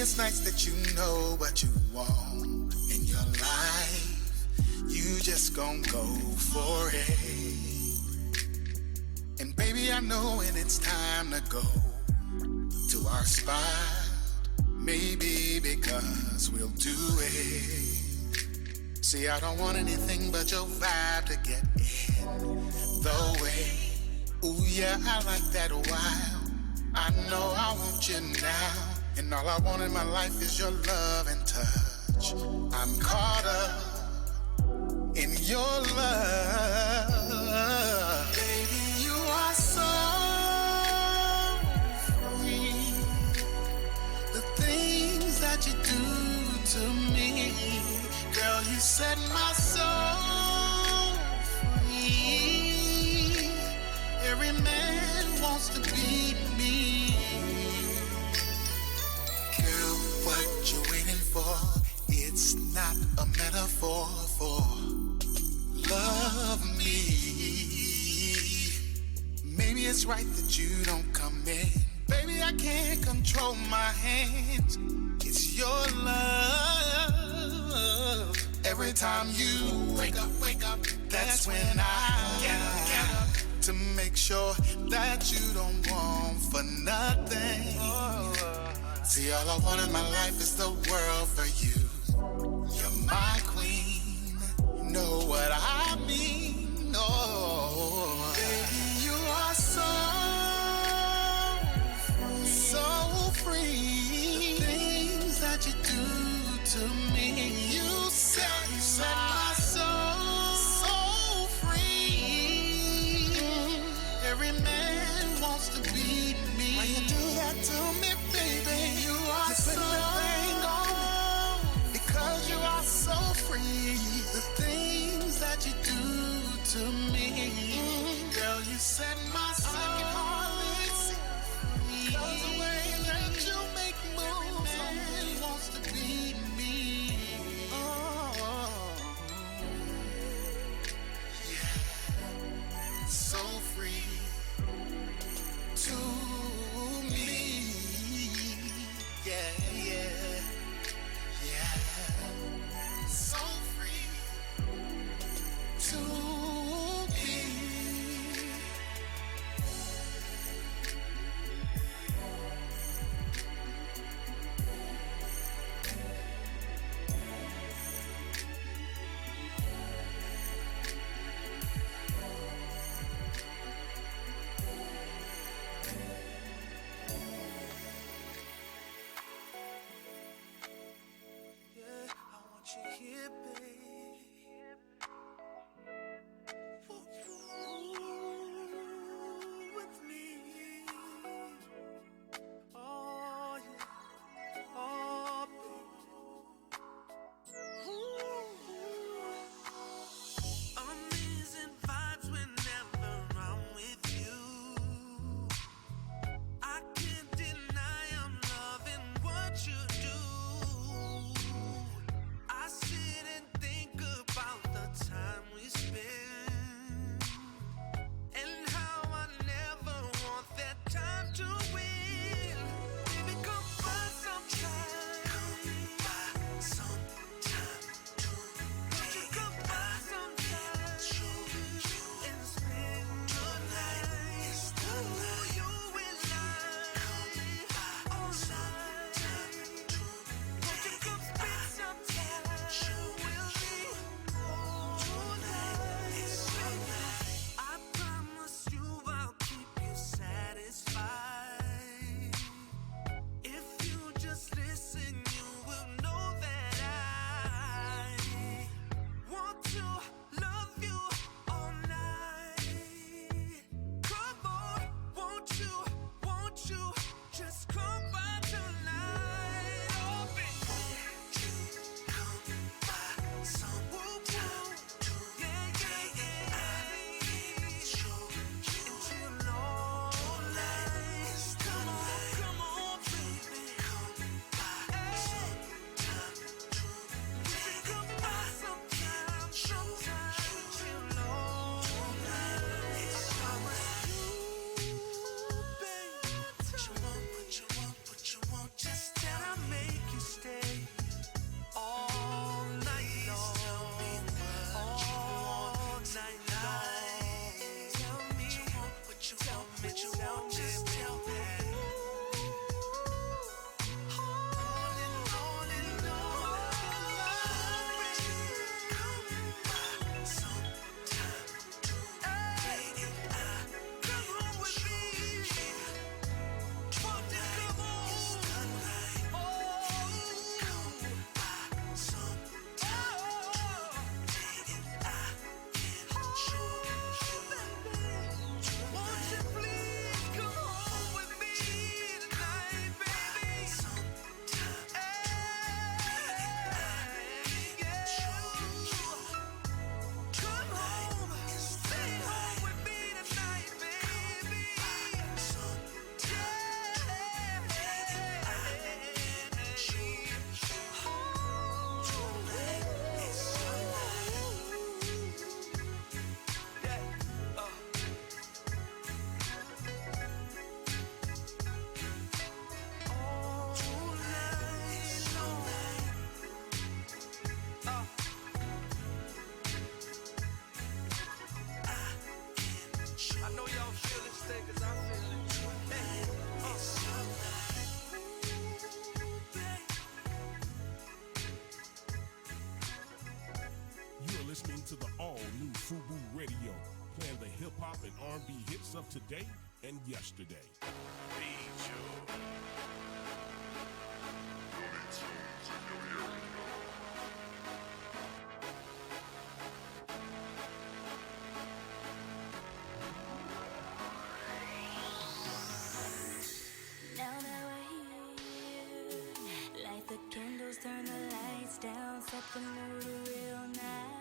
it's nice that you know what you want in your life. You just gon' go for it. And baby, I know when it's time to go to our spot. Maybe because we'll do it. See, I don't want anything but your vibe to get in the way. Ooh yeah, I like that wild. I know I want you now. And all I want in my life is your love and touch. I'm caught up in your love. Baby, you are so free. The things that you do to me, girl, you set my soul free. Every man wants to be me. Girl, what you waiting for? It's not a metaphor for love me. Maybe it's right that you don't come in. Baby, I can't control my hands. It's your love. Every time you wake up, that's when I get up to make sure that you don't want for nothing. See, all I want in my life is the world for you. You're my queen. You know what I mean? Oh, baby, you are so free. The things that you do to me, you set my soul so free. Every man wants to be me. When you do that to me, baby, you are so because you are so free. The things that you do to me, girl, you set my soul free. Cause the way that you make moves, no man wants to be me. Oh, yeah, so free to me. Yeah, so free to me. to the all-new FUBU Radio, playing the hip-hop and R&B hits of today and yesterday. Now that we're here, light the candles, turn the lights down, set the mood real nice.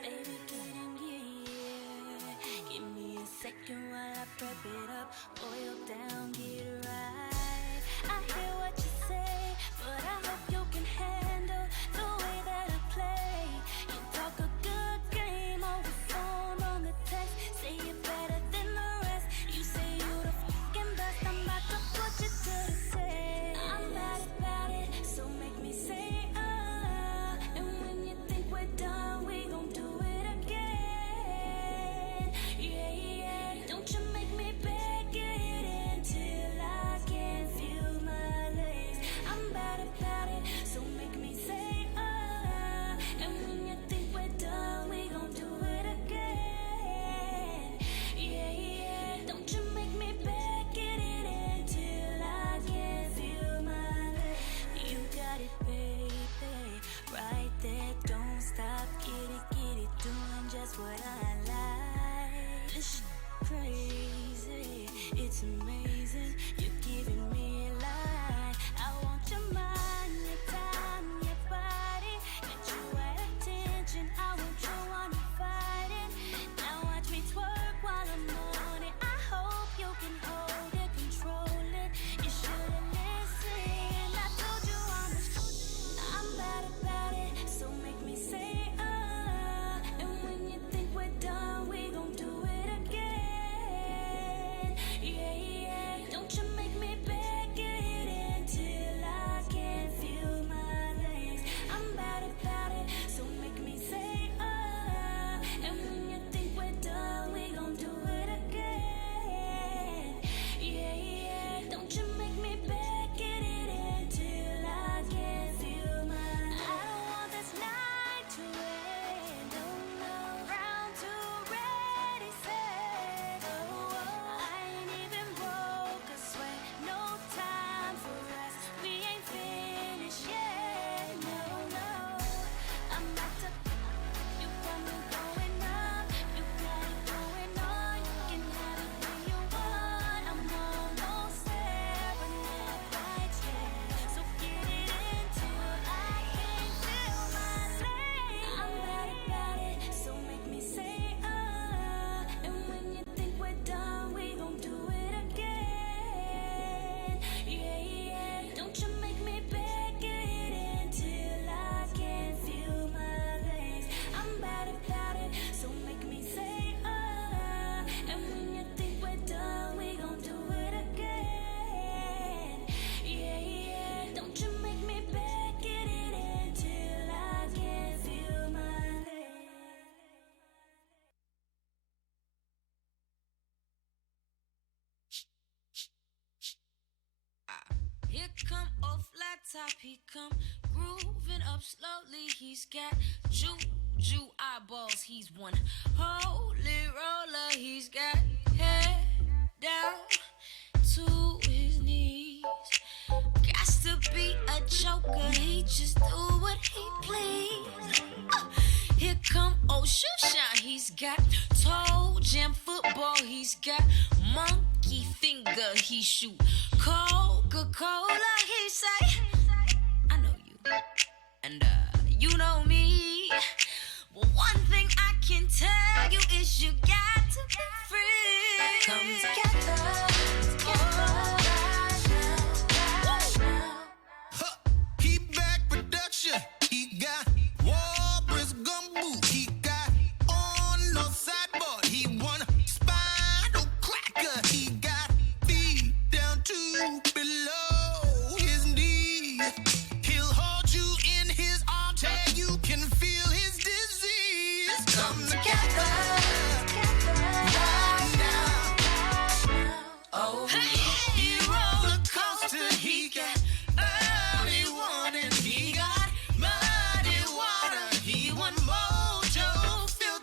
Baby, get in gear. Give me a second while I prep it up. Oil down, get it right. I hear what you say, but I hope you can handle the way that I play. You talk a good game on the phone, on the text. Say it better than the rest. You say you the fucking best. I'm about to put you to the test. I'm mad about it, so make me say and when you think we're done, we gon' do it again. Yeah, yeah. Don't you make me beg it until I can feel my legs. I'm bad about it, so make me say and when you think we're done, we gon' do it again. Yeah, yeah. Don't you make me beg it until I can feel my legs. You got it, baby, right there. Don't stop, get it, doing just what I like. This shit crazy, it's amazing. You're giving me a line. I want your mind, your time, your body. Get you at attention. I want you wanna fight it. Now watch me twerk while I'm on it. I hope you can hold it, control it. You should've listened. I told you I'm bad about it, so make me say and when you think we're done, we gon' do it again. Yeah, yeah. Don't you make me beg it until I can feel my legs. I'm bad about it, so make me say and when you think we're done, we gon' do it again. Yeah, yeah. Don't you make me beg it until I can feel my legs. I don't want this night to end. No, no. Round two, ready, set. Oh, I ain't even broke a sweat. No time for rest. We ain't finished yet. No, no. I'm not to. You got me going up. You got it going on. You can have it when you want. I'm almost there, but not quite yet. So get it until I can feel my legs. I'm bad about it, so make me say and when you think we're done, we gon' do it again. Yeah, yeah. Don't you make me beg it until I can feel my legs. I'm bad about it, so make me say and when you think we're done, we gon' do it again. Yeah, yeah. Don't you make me beg it until I can feel my legs. Here come old flat top, he come grooving up slowly. He's got juju eyeballs, he's one holy roller. He's got head down to his knees. Got to be a joker, he just do what he please. Here come old Shusha, he's got toe jam football, he's got monkey finger, he shoot Coca-Cola, he say, I know you, and you know me. Well, one thing I can tell you is you got to be free. Come together, right now. He back production. He got Walrus gumbo. He got on no sideboard. He won spinal cracker. He got feet down to below his knees. He'll hold you in his arms till you can feel his disease. Come together right now. Oh, he roller coaster. He got early warning. He got muddy water. He won mojo. Feel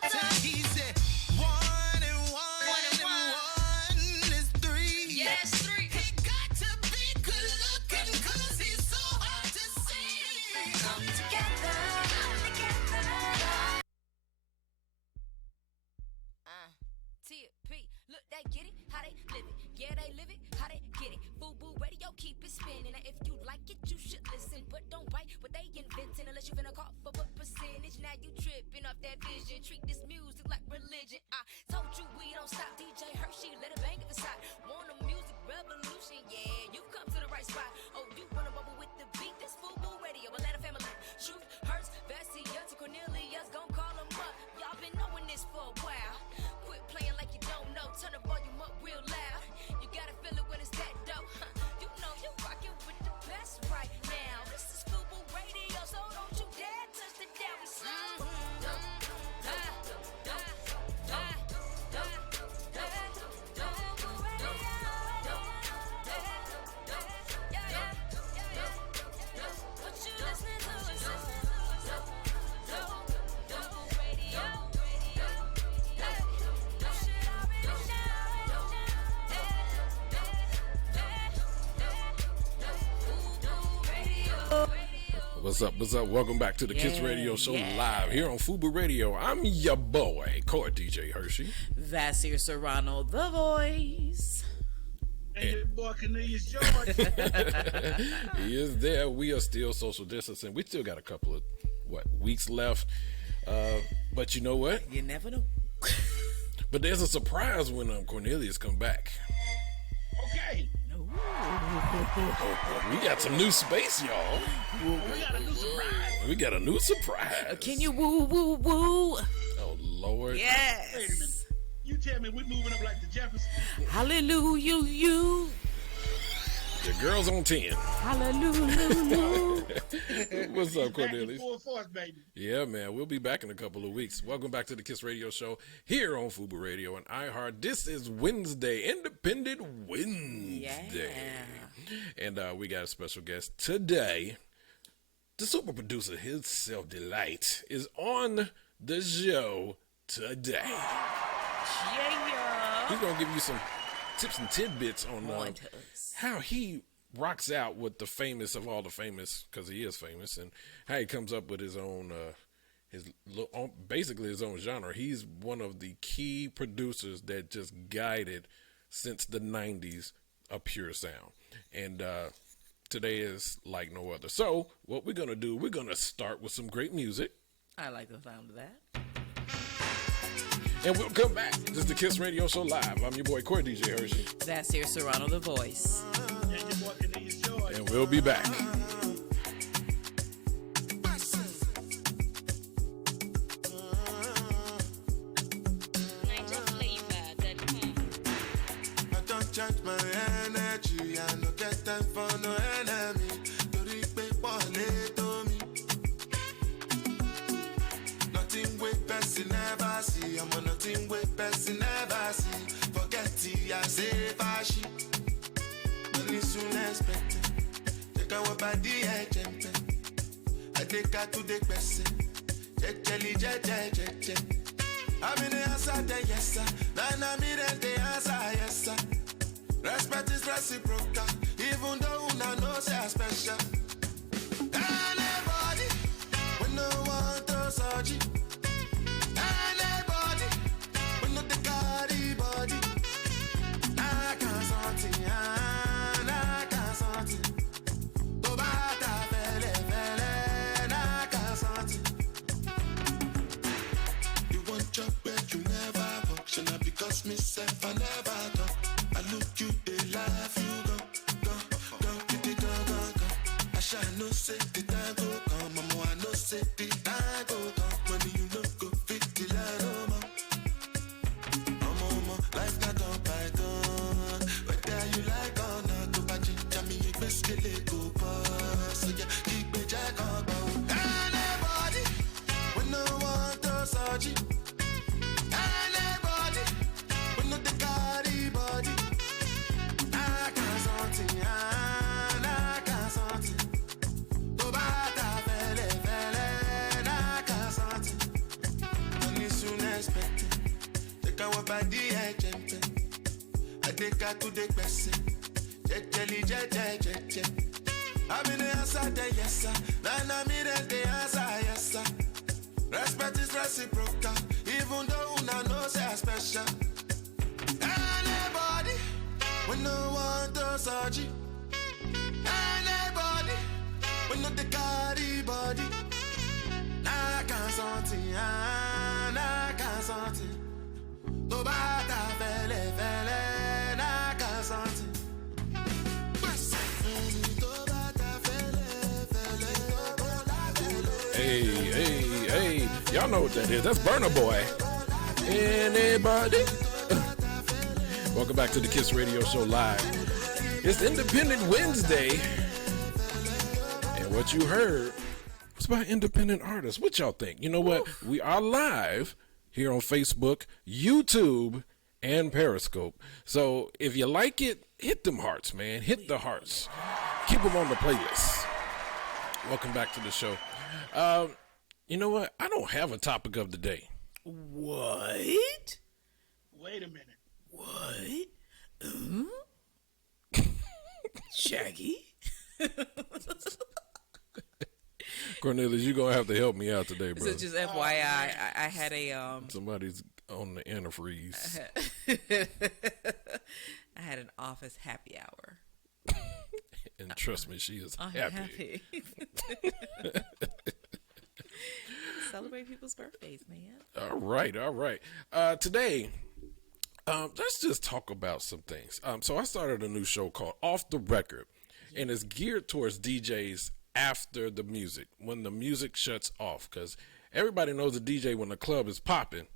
that vision. Treat this music like religion. I told you we don't stop. DJ Hershey, let it bang if it's hot. Want a music revolution? Yeah, you've come to the right spot. Oh, you wanna bubble with the beat? This FUBU Radio, Atlanta family. Truth hurts, Vassia to Cornelius, gon' call them up. Y'all been knowing this for a while. Quit playing like you don't know. Turn the volume up real loud. You gotta feel it when it's that dope. You know you rockin' with the best right now. This is FUBU Radio, so don't you dare touch the dial. We slow. What's up? What's up? Welcome back to the Kiss Radio Show live here on FUBU Radio. I'm your boy, Core DJ Hershey. Vassia Serrano, the voice. And your boy Cornelius George. He is there. We are still social distancing. We still got a couple of weeks left. But you know what? You never know. But there's a surprise when Cornelius come back. Okay. We got some new space, y'all. We got a new surprise. We got a new surprise. Can you woo woo woo? Oh Lord. Yes. Wait a minute. You tell me we moving up like the Jeffersons. Hallelujah, you. The girls on 10. Hallelujah. What's up, Back in Cornelius? full force, baby. Yeah, man. We'll be back in a couple of weeks. Welcome back to the Kiss Radio Show here on FUBU Radio and iHEART. This is Wednesday, Independent Wednesday. Yeah. And we got a special guest today. The super producer himself, Delight, is on the show today. Yeah. He's going to give you some tips and tidbits on how he rocks out with the famous of all the famous, because he is famous, and how he comes up with his own, basically his own genre. He's one of the key producers that just guided since the 90s a pure sound. And today is like no other. So what we're going to do, we're going to start with some great music. I like the sound of that. And we'll come back. This is the Kiss Radio Show live. I'm your boy, Core DJ Hershey. Vassia Serrano, the voice. And your boy Cornelius George. And we'll be back. I don't charge my energy. I no get time for no enemy. Tori pe pole to me. Nothing with person never see. I'm on nothing with person never see. Forget it, I say fashi. Money soon expected. Take our body agent. I take her to the person. Je. I'm in the answer, then yes sir. Then I'm in the answer, yes sir. Respect is reciprocal, even though I know say I'm special. Anybody, we no want to search it. Anybody, we no the carry body. I can't something, I can't something. Go back to fele, I can't something. You want job where you never function, because myself I never talk. I look you, they laugh, you go, go. I shall no say the time go come, mama, I no say the time go come. Money you no go fit the line, no more. Mama, life not on python. Whether you like or not, to buy me a biscuit, go pass. So yeah, keep me jack on bow. Anybody, we no want to search it. Anybody, we no the carry body. I can't something, I can't something. Go back to fele, I can't something. Money soon expected. Take our body agent. I take her to the person. Je. I'm in the answer, then yes sir. Then I'm in the answer, yes sir. Respect is reciprocal, even though I know say I'm special. Anybody, we no want to search it. Anybody, we no the carry body. I can't something, Y'all know what that is. That's Burna Boy. Anybody? Welcome back to the Kiss Radio Show Live. It's Independent Wednesday. And what you heard was by independent artists. What y'all think? You know what? We are live here on Facebook, YouTube, and Periscope. So if you like it, hit them hearts, man. Hit the hearts. Keep them on the playlist. Welcome back to the show. You know what? I don't have a topic of the day. What? Wait a minute. What? Shaggy? Cornelius, you're going to have to help me out today, bro. So just FYI, I had a Somebody's on the antifreeze. I had an office happy hour. And trust me, she is I'm happy. Celebrate people's birthdays, man. All right. Today, let's just talk about some things. So I started a new show called Off the Record, and it's geared towards DJs after the music, when the music shuts off, because everybody knows a DJ when the club is popping,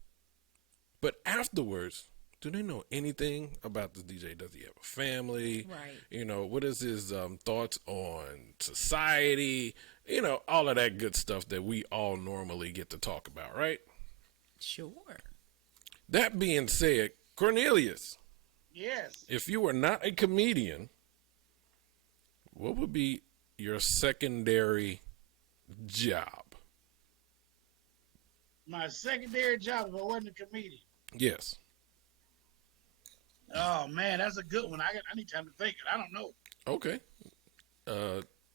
but afterwards, do they know anything about this DJ? Does he have a family? Right. You know, what is his thoughts on society? You know, all of that good stuff that we all normally get to talk about, right? Sure. That being said, Cornelius, Yes. if you were not a comedian, what would be your secondary job? My secondary job if I wasn't a comedian. Yes. Oh man, that's a good one. I need time to think. I don't know. Okay.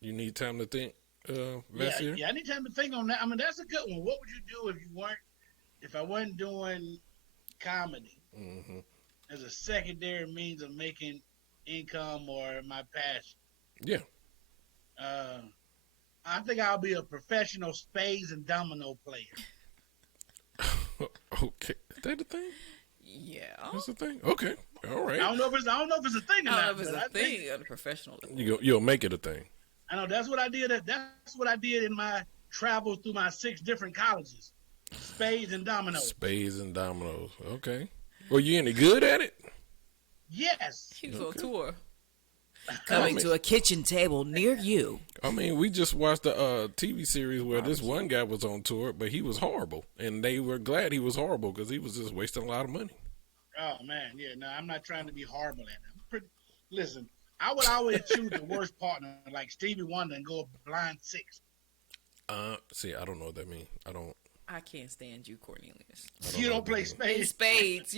You need time to think, Messier? Yeah, I need time to think on that. I mean, that's a good one. What would you do if I wasn't doing comedy as a secondary means of making income or my passion? Yeah. I think I'll be a professional spades and domino player. Okay. Is that the thing? Yeah. That's the thing? Okay. All right. I don't know if it's a thing or I don't know not. if it's but a I think- thing on a professional level. You'll make it a thing. I know that's what I did. That's what I did in my travels through my 6 different colleges. Spades and dominoes. Spades and dominoes. Okay. Were you any good at it? Yes. He was on tour. Coming to a kitchen table near you. I mean, we just watched a TV series where this one guy was on tour, but he was horrible. And they were glad he was horrible because he was just wasting a lot of money. Oh man, yeah. No, I'm not trying to be horrible at it. Listen, I would always choose the worst partner, like Stevie Wonder, and go blind 6. See, I don't know what that means. I can't stand you, Cornelius. You don't play In spades. spades,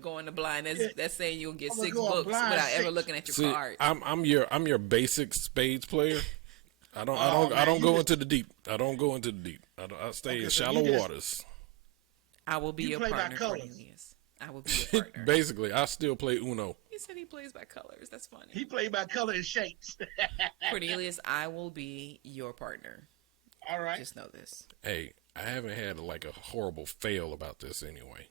going to blind. That's saying you'll get I'm gonna 6 go books blind without ever 6. looking at your See, card. I'm your basic spades player. I don't man, go you into the deep. I don't go into the deep. I stay in so shallow you just- waters. I will be You your play by partner, colors. Cornelius. I will be your partner. Basically, I still play Uno. He said he plays by colors. That's funny. He played by color and shapes. Cornelius, I will be your partner. All right. Just know this. Hey, I haven't had like a horrible fail about this anyway.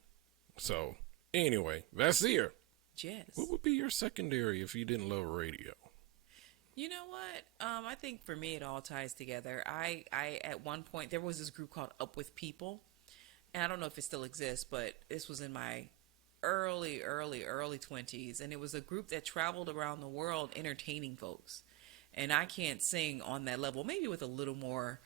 So, anyway, Vasir, Jess. what would be your secondary if you didn't love radio? You know what? I think for me it all ties together. I at one point there was this group called Up With People, and I don't know if it still exists, but this was in my early 20s, and it was a group that traveled around the world entertaining folks. And I can't sing on that level. Maybe with a little more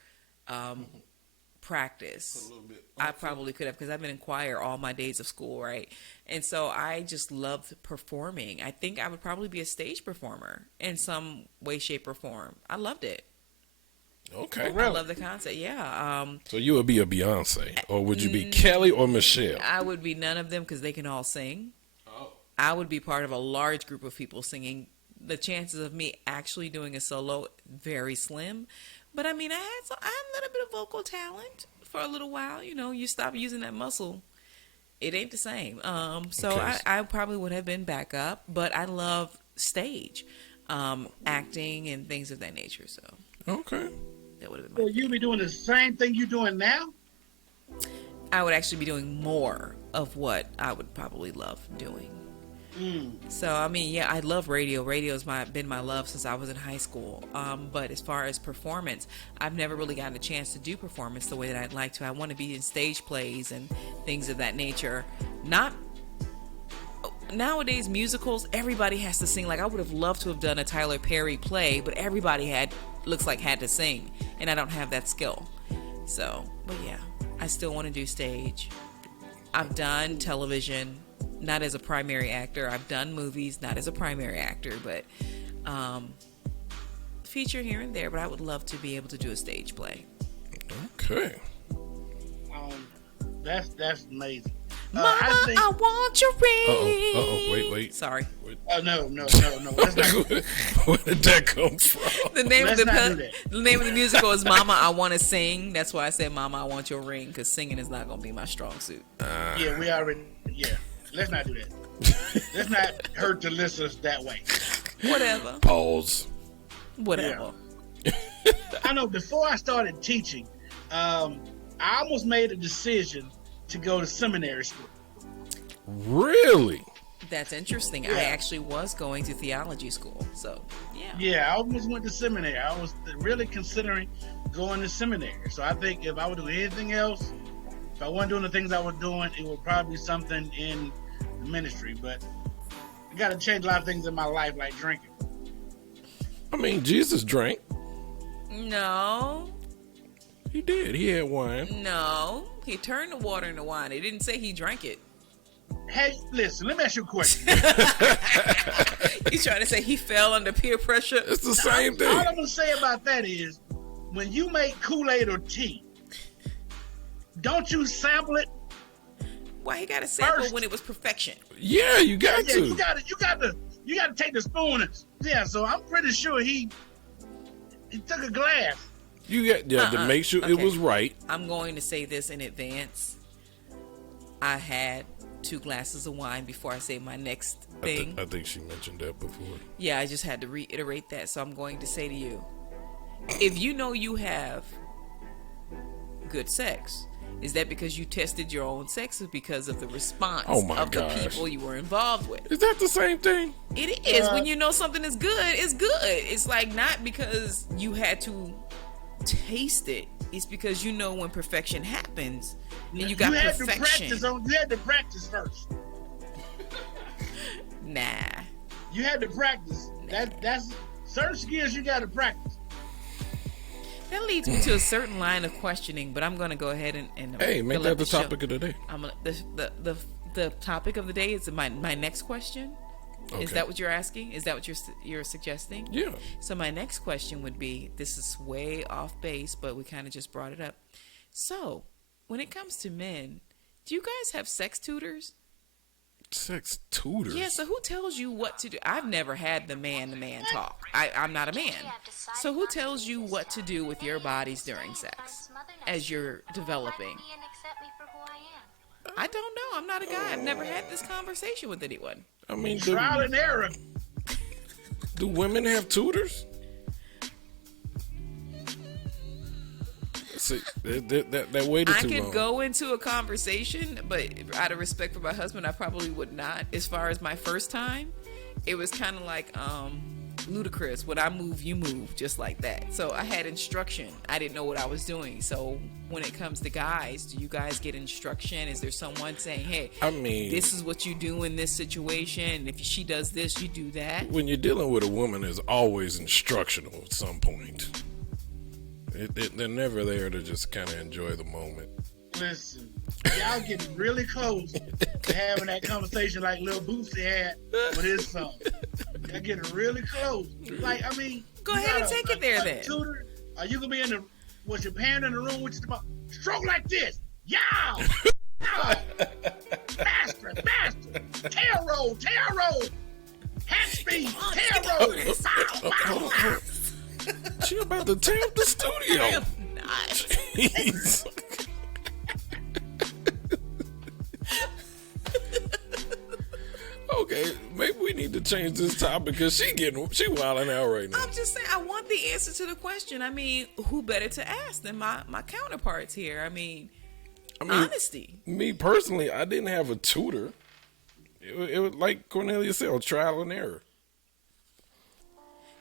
practice. I probably could have, because I've been in choir all my days of school, right? And so I just loved performing. I think I would probably be a stage performer in some way, shape, or form. I loved it. Okay. I love the concept. Yeah. So you would be a Beyonce, or would you be Kelly or Michelle? I would be none of them because they can all sing. I would be part of a large group of people singing. The chances of me actually doing a solo, very slim. But I mean, I had a little bit of vocal talent for a little while. You know, you stop using that muscle, it ain't the same. So Okay. I probably would have been backup, but I love stage, acting and things of that nature. So Okay. that would have been So you be doing the same thing you're doing now? I would actually be doing more of what I would probably love doing. So I mean, yeah, I love radio. Radio's been my love since I was in high school. But as far as performance, I've never really gotten a chance to do performance the way that I'd like to. I want to be in stage plays and things of that nature. Not nowadays musicals. Everybody has to sing. Like I would have loved to have done a Tyler Perry play, but everybody had to sing, and I don't have that skill. So, but yeah, I still want to do stage. I've done television, not as a primary actor. I've done movies, not as a primary actor, but feature here and there. But I would love to be able to do a stage play. Okay. That's amazing. Mama, I want your ring. Wait. Sorry. Oh no. Let's not, Where did that come from? The name let's not do that. the name of the musical is Mama, I Want to Sing. That's why I said Mama, I Want Your Ring, because singing is not going to be my strong suit. Yeah, we already. Yeah, let's not do that. Let's not hurt the listeners that way. Whatever. Pause. Whatever. I know. Before I started teaching, I almost made a decision to go to seminary school. Really? That's interesting. Yeah. I actually was going to theology school, so yeah. Yeah, I almost went to seminary. I was really considering going to seminary. So I think if I would do anything else, if I wasn't doing the things I was doing, it would probably be something in the ministry. But I got to change a lot of things in my life, like drinking. I mean, Jesus drank. No. He did. He had wine. No. He turned the water into wine. He didn't say he drank it. Hey, listen, let me ask you a question. He's trying to say he fell under peer pressure. It's the same thing. All I'm going to say about that is, when you make Kool-Aid or tea, don't you sample it? Why he got to sample First. when it was perfection? Yeah, you got Yeah, to. you got to take the spoon. So I'm pretty sure he took a glass. You got to make sure it Okay. was right. I'm going to say this in advance. I had 2 glasses of wine before I say my next thing. I think she mentioned that before. Yeah, I just had to reiterate that. So I'm going to say to you, if you know you have good sex, is that because you tested your own sex or because of the response of the people you were involved with? Is that the same thing? It is. When you know something is good, it's good. It's like not because you had to taste it. It's because you know when perfection happens and you got perfection. You had to practice first. Nah. You had to practice. That's certain skills you got to practice. That leads me to a certain line of questioning, but I'm going to go ahead and Hey, make that the topic of the day. The topic of the day is my next question. Okay. Is that what you're asking? Is that what you're suggesting? Yeah. So my next question would be, this is way off base, but we kind of just brought it up. So, when it comes to men, do you guys have sex tutors? Sex tutors? Yeah, so who tells you what to do? I've never had the man-to-man talk. I'm not a man. So who tells you what to do with your bodies during sex as you're developing? I don't know. I'm not a guy. I've never had this conversation with anyone. I mean, Trial and error. do women have tutors? See, that waited I too could long. go into a conversation, but out of respect for my husband, I probably would not. As far as my first time, it was kind of like ludicrous. When I move, you move, just like that. So I had instruction. I didn't know what I was doing. So when it comes to guys, do you guys get instruction? Is there someone saying, hey, I mean, this is what you do in this situation. If she does this, you do that. when you're dealing with a woman, it's always instructional at some point. They're never there to just kind of enjoy the moment. Listen, y'all getting really close to having that conversation like Lil Boosie had with his son. Y'all getting really close. Like, I mean, Go ahead and take it there then. Tutor, are you gonna be was your parent in the room with you? Stroke like this. Yow! Yow! Faster, faster. Tail roll, hat speed, tail roll. Wow, wow, wow. She about to tear up the studio. I am not. Jeez. Okay, maybe we need to change this topic because she wilding out right now. I'm just saying, I want the answer to the question. I mean, who better to ask than my counterparts here? I mean, honesty. Me personally, I didn't have a tutor. It was like Cornelius said, trial and error.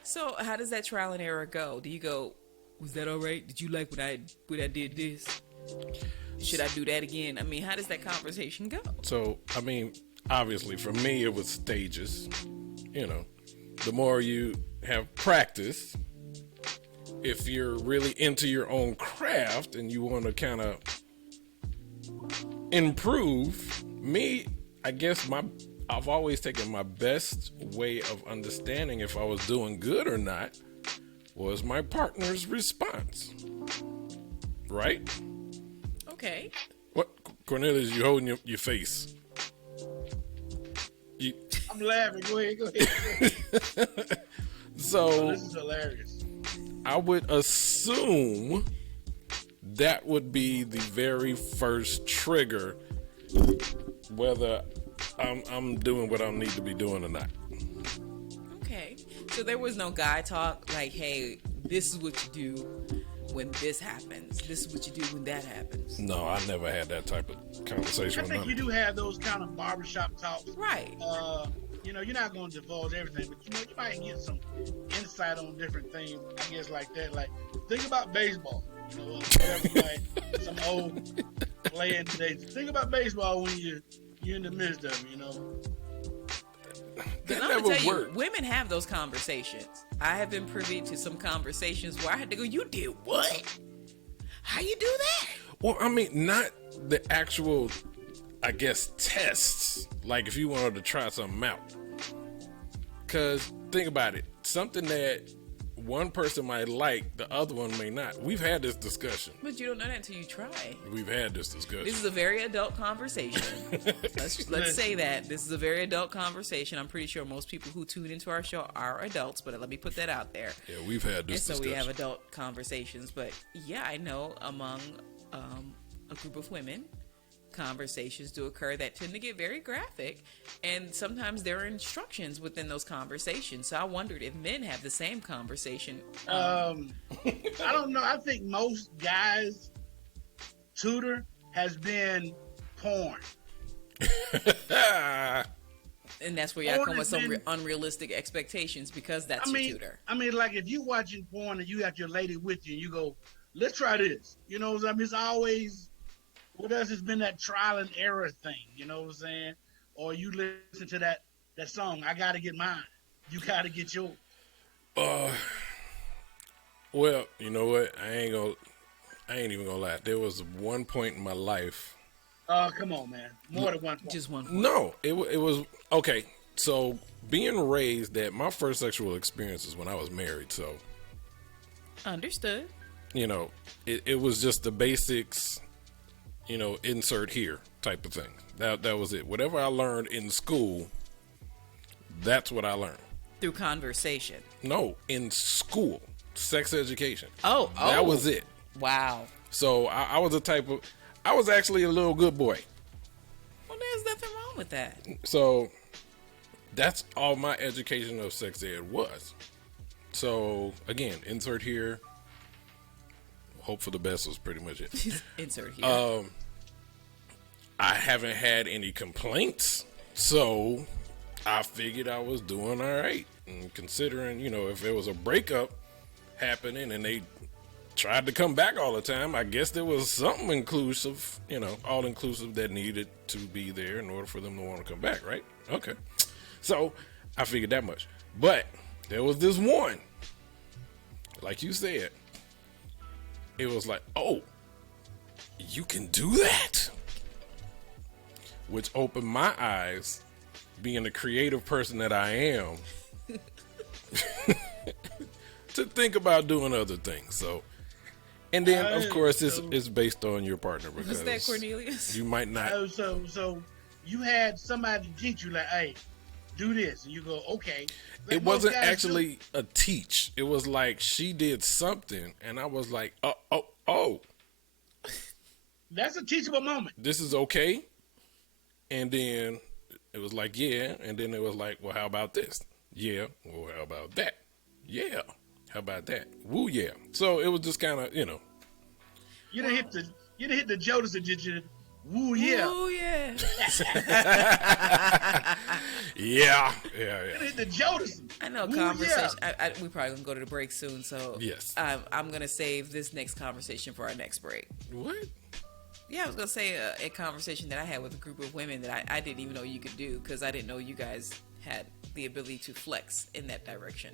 So how does that trial and error go? Do you go, was that all right? Did you like when I did this? Should I do that again? I mean, how does that conversation go? So, I mean, obviously for me, it was stages. You know, the more you have practice, if you're really into your own craft and you want to kind of improve, I guess I've always taken my best way of understanding if I was doing good or not was my partner's response. Right? Okay. What, Cornelius, you holding your face? I'm laughing. Go ahead. So This is hilarious. I would assume that would be the very first trigger, whether I'm doing what I need to be doing or not. Okay. So there was no guy talk like, hey, this is what you do when this happens. This is what you do when that happens. No, I never had that type of conversation I with think none. you do have those kind of barbershop talks. Right. You know, you're not going to divulge everything, but you know, you might get some insight on different things. I guess like that. Like, think about baseball. You know, whatever, like some old playing today. Think about baseball when you're in the midst of it. You know. That I'm never gonna tell worked. you, women have those conversations. I have been privy to some conversations where I had to go, you did what? How you do that? Well, I mean, not the actual, I guess, tests. Like if you wanted to try something out. Because think about it. Something that one person might like, the other one may not. We've had this discussion. But you don't know that until you try. We've had this discussion. This is a very adult conversation. let's say that. This is a very adult conversation. I'm pretty sure most people who tune into our show are adults, but let me put that out there. Yeah, we've had this And so discussion. we have adult conversations. But yeah, I know among a group of women, conversations do occur that tend to get very graphic, and sometimes there are instructions within those conversations. So I wondered if men have the same conversation. I don't know. I think most guys' tutor has been porn. And that's where y'all Porn come with has some been- unrealistic expectations because that's your tutor. I mean, like if you watching porn and you got your lady with you, and you go, "Let's try this." You know what I'm saying? It's always with us. It's been that trial and error thing. You know what I'm saying? Or you listen to that song. I gotta get mine. You gotta get yours. Well, you know what? I ain't even gonna lie. There was one point in my life. Come on, man. More than one. Just one. No, it was okay. So being raised, that my first sexual experience is when I was married. So Understood. you know, it was just the basics. You know, insert here type of thing. That was it. Whatever I learned in school, that's what I learned. Through conversation. No, in school, sex education. Oh. That was it. Wow. So I was I was actually a little good boy. Well, there's nothing wrong with that. So that's all my education of sex ed was. So again, insert here. Hope for the best was pretty much it. Insert here. I haven't had any complaints, so I figured I was doing all right. And considering, you know, if there was a breakup happening and they tried to come back all the time, I guess there was something inclusive, you know, all inclusive that needed to be there in order for them to want to come back, right? Okay. So I figured that much. But there was this one, like you said, it was like, oh, you can do that? Which opened my eyes, being the creative person that I am, to think about doing other things. So, and then of course it's based on your partner, because Was that Cornelius? you might not. Oh, so you had somebody to teach you, like, hey, do this, and you go, okay. Like It most wasn't guys actually a teach. It was like she did something, and I was like, oh, That's a teachable moment. this is okay. And then it was like, yeah. And then it was like, well, how about this? Yeah. Well, how about that? Yeah. How about that? Woo, yeah. So it was just kind of, you know. You done hit the Jodeci, did you? Woo, yeah. Oh yeah. Yeah. Hit the Jodeci. I know Woo, conversation. We probably gonna go to the break soon, so Yes. I'm gonna save this next conversation for our next break. What? Yeah, I was gonna say a conversation that I had with a group of women that I didn't even know you could do because I didn't know you guys had the ability to flex in that direction.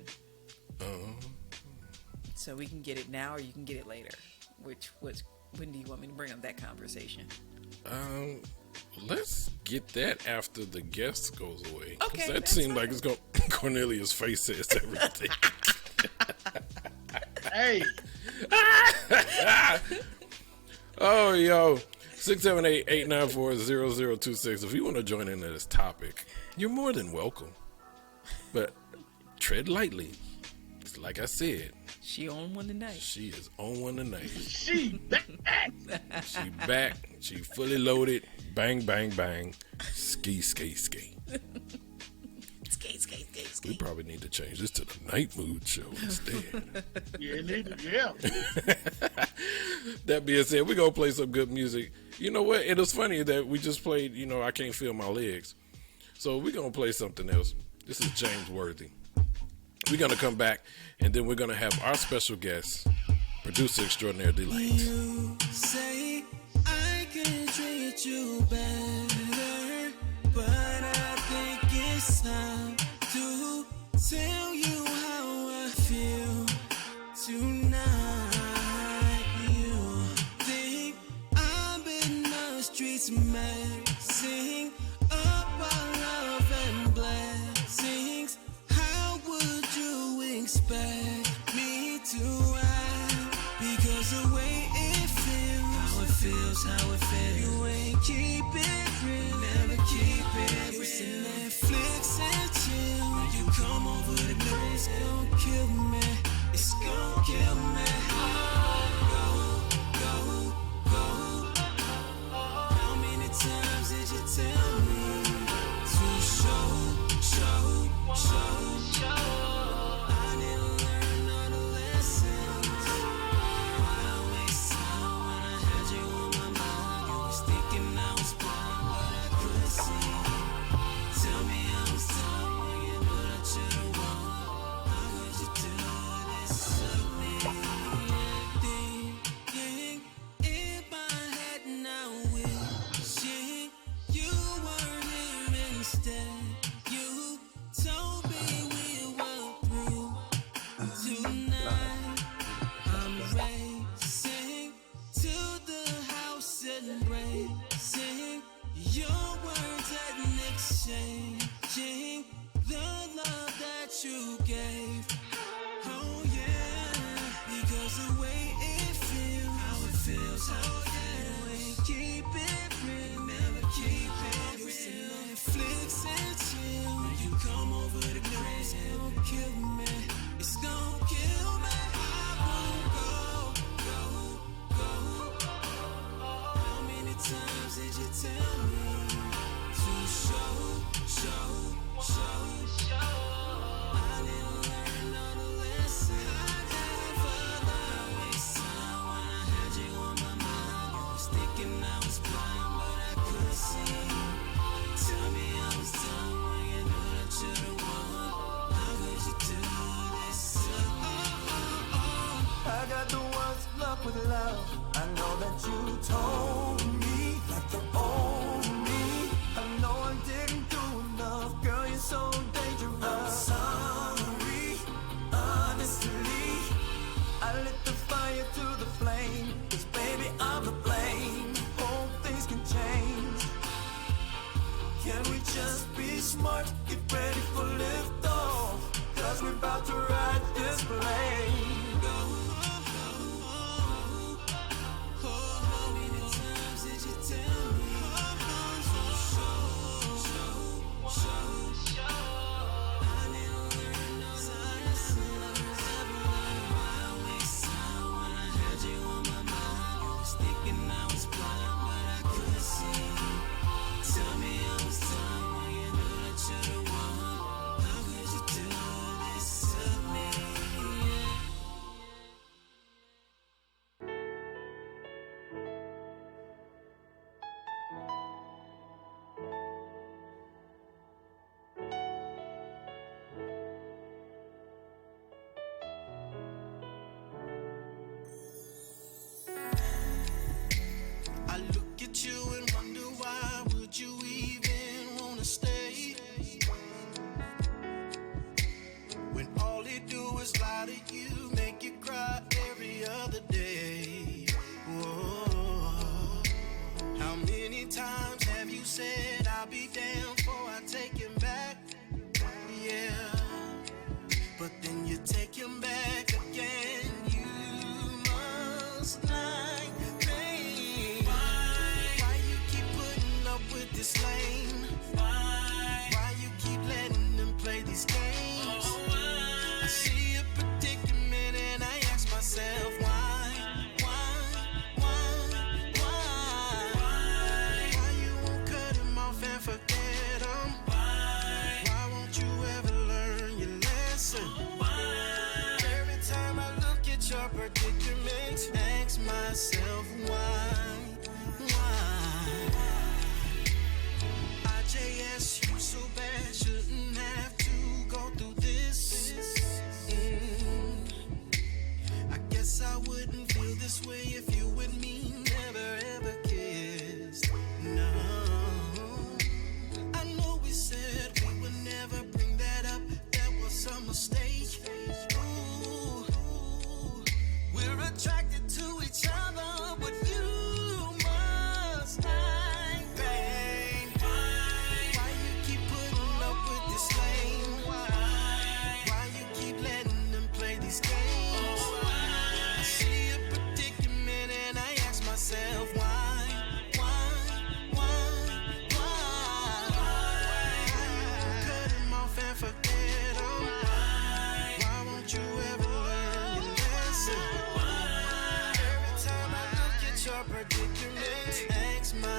So we can get it now, or you can get it later. When do you want me to bring up that conversation? Let's get that after the guest goes away. 'Cause Okay, that that's seemed fine. like it's going. Cornelia's face says everything. Hey, Oh, yo. 678-894-0026. If you want to join in this topic, you're more than welcome. But tread lightly. It's like I said, She on one tonight. she is on one tonight. she back. She back. She fully loaded. Bang, bang, bang. Ski, skate, skate. Skate, skate, skate, We skate. probably need to change this to the Night Mood Show instead. Yeah. That being said, we're going to play some good music. You know what? It was funny that we just played, I Can't Feel My Legs. So we're going to play something else. This is James Worthy. We're going to come back, and then we're going to have our special guest, producer extraordinaire Delane. You say I can treat you better, but I think it's time to tell you how I feel tonight. You think I've been on the streets messing up our love and blessings. How would you expect me to act? Because the way it feels, how it feels. You ain't keep it real, never keep it real. It's Netflix and chill. When you come over the place, it's gon' kill me. It's gon' kill me. Go, go, go. How many times did you tell me to show? I didn't learn all the lessons. Why waste time when I had you on my mind? You was thinking I was blind, but I couldn't see. Tell me I was dumb when you knew that you the one. How could you do this to me? Thinking in my head now, wishing you were here instead. You told me we were through tonight. I'm racing to the house and embracing your words and exchanging the love that you gave. Oh yeah, because the way it feels, how it feels, how it feels. Keep it real, never keep it real. Netflix and chill. When you come over the place, it's gon' kill me. It's gon' kill me. I won't go. How many times did you tell me to show? I didn't learn all the lessons. I never waste time when I had you on my mind. You was thinking I was blind, but I couldn't see. Tell me I was dumb when you knew that you're the one. How could you do this to me? I got the worst luck with love. I know that you told me like the old me. I know I didn't do enough, girl. You're so dangerous. I'm sorry, honestly. I lit the fire to the flame. 'Cause baby, I'm to blame. Hope things can change. Can we just be smart? Get ready for liftoff. 'Cause we're about to ride this plane. How many times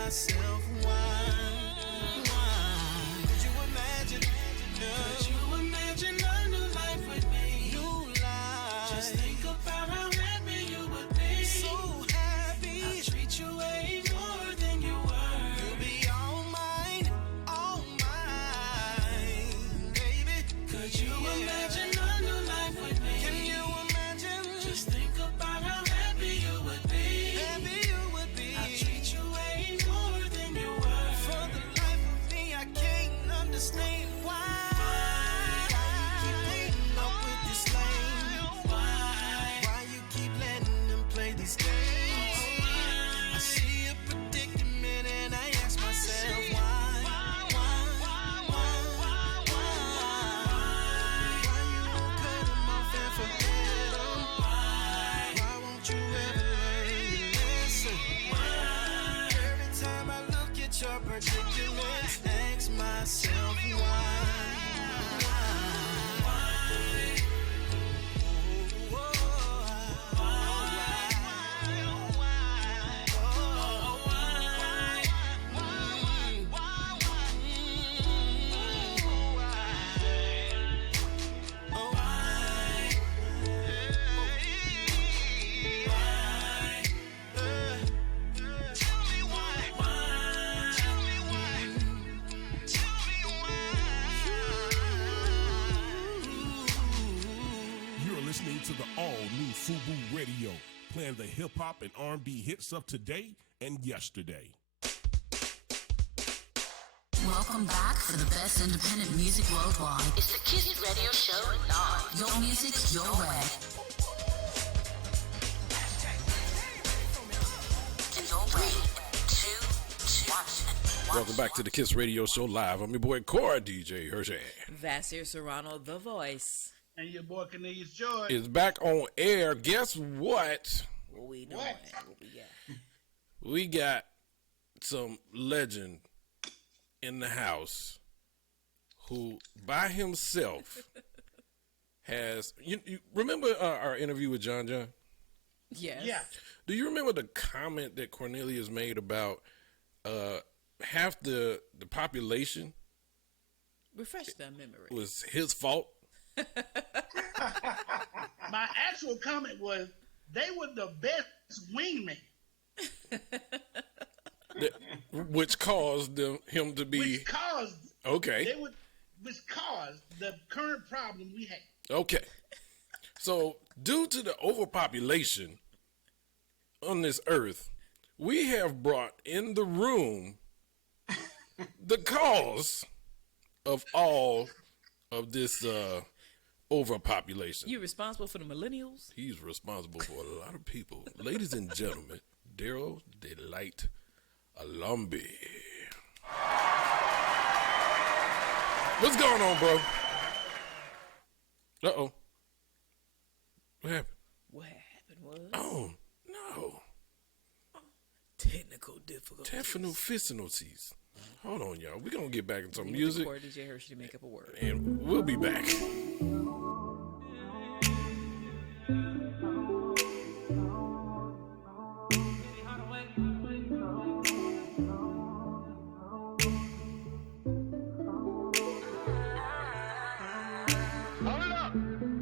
myself why. Could you imagine? Could you imagine a new life with me? New life. Just think about how happy you would be. So happy. I treat you way more than you were. You'll be all mine, baby. Could you imagine a new life with me? Can you imagine? Just think about how happy you would be. Happy you would be. I treat you way more than you were. For the life of me, I can't understand why. These games. I see a predicament and I ask myself why you won't cut them off and forget them? Why won't you ever learn your lesson? Every time I look at your predicament, ask myself why. Listening to the all-new FUBU Radio, playing the hip-hop and R&B hits of today and yesterday. Welcome back for the best independent music worldwide. It's the Kiss Radio Show live. Your music, your way. And your way. 2, 1. Welcome back to the Kiss Radio Show live. I'm your boy Core DJ Hershey. Vasir Serrano, the voice. And your boy Cornelius George is back on air. Guess what? What we doing? What we got? We got some legend in the house who by himself has you remember our interview with John? Yes. Yeah. Do you remember the comment that Cornelius made about half the population? Refresh that memory. Was his fault? My actual comment was they were the best wingmen. Which caused him to be. Which caused. Okay. Which caused the current problem we have. Okay. So, due to the overpopulation on this earth, we have brought in the room the cause of all of this overpopulation. You responsible for the millennials? He's responsible for a lot of people. Ladies and gentlemen, Daryl Delight Alumbi. What's going on, bro? Uh-oh. What happened? What happened was... Oh, no. Technical difficulties. Technical. Hold on, y'all. We're going to get back into some music. DJ Hershey to make up a word. And we'll be back.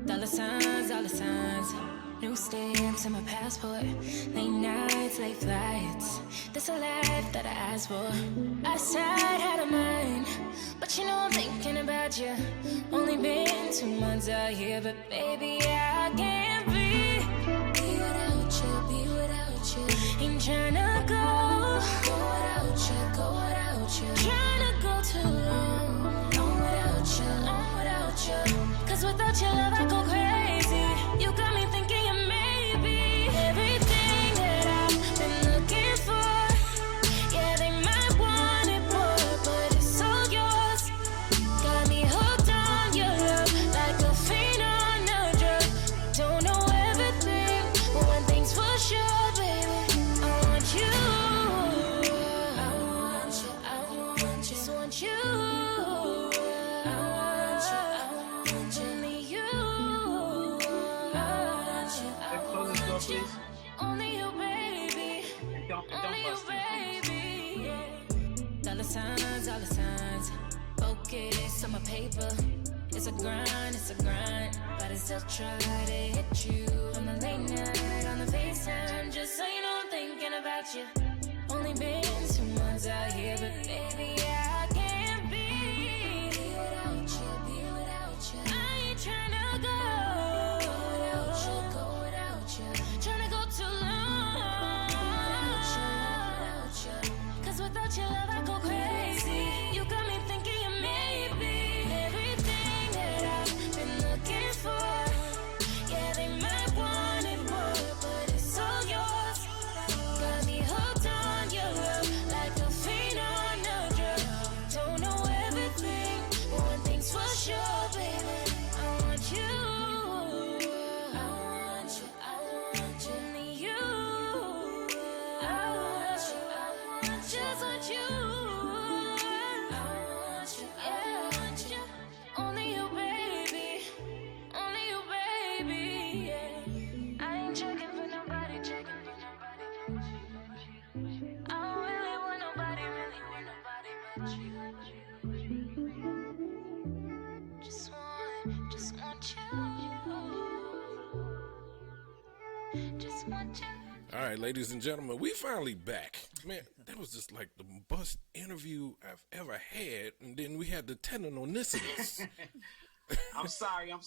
Dollar signs, new stamps in my passport. Late nights, late flights. This a life that I asked for. I said had a mind, but you know I'm thinking about you. Only been 2 months out here, but baby I can't be without you. Ain't tryna go without you. Tryna go too long without you. Cause without your love I go crazy. You got me thinking you may be everything that I've been looking for. Yeah, they might want it more, but it's all yours. Got me hooked on your love like a fiend on a drug. Don't know everything, but one thing's for sure, baby, I want you. all the signs. Focus on my paper. It's a grind, but I still try to hit you on the late night, on the FaceTime, just so you know I'm thinking about you. Only been 2 months out here, but baby, I can't be without you. I ain't tryna go without you. Tryna go too long without you. Cause without your love, I go crazy. You got me thinking you may be everything that I've been looking for. Yeah, they might want it more, but it's all yours. Got me hooked on your love like a fiend on a drug. Don't know everything, but one thing's for sure, baby. I want you. I want you. Only you. I want you. Just want you. I want you. Only you, baby. Only you, baby. Yeah. I ain't checking for nobody, but you. I don't really want nobody but you. Just want you. Just want you. All right, ladies and gentlemen, we finally back. Man, that was just like the best interview I've ever had, and then we had the tendinonicity. I'm sorry, man.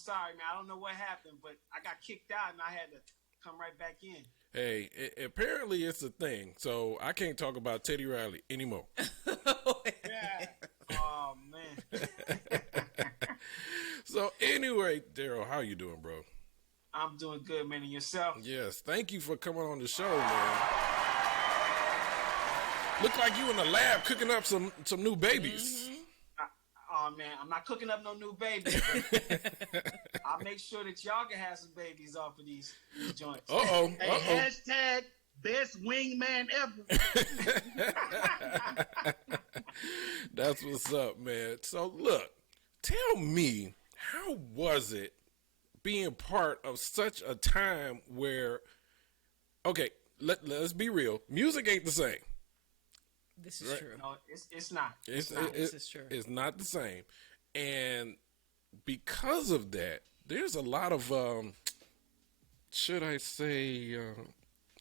I don't know what happened, but I got kicked out and I had to come right back in. Hey, apparently it's a thing, so I can't talk about Teddy Riley anymore. Yeah. Oh, man. So anyway, Daryl, how you doing, bro? I'm doing good, man. And yourself? Yes, thank you for coming on the show, man. Look like you in the lab cooking up some new babies. Oh, man, I'm not cooking up no new babies. I'll make sure that y'all can have some babies off of these joints. Uh-oh. Hey, hashtag best wingman ever. That's what's up, man. So look, tell me, how was it being part of such a time where, okay, let's be real, music ain't the same. This is Right. true. No, it's not. It's This is true. It's not the same. And because of that, there's a lot of, should I say,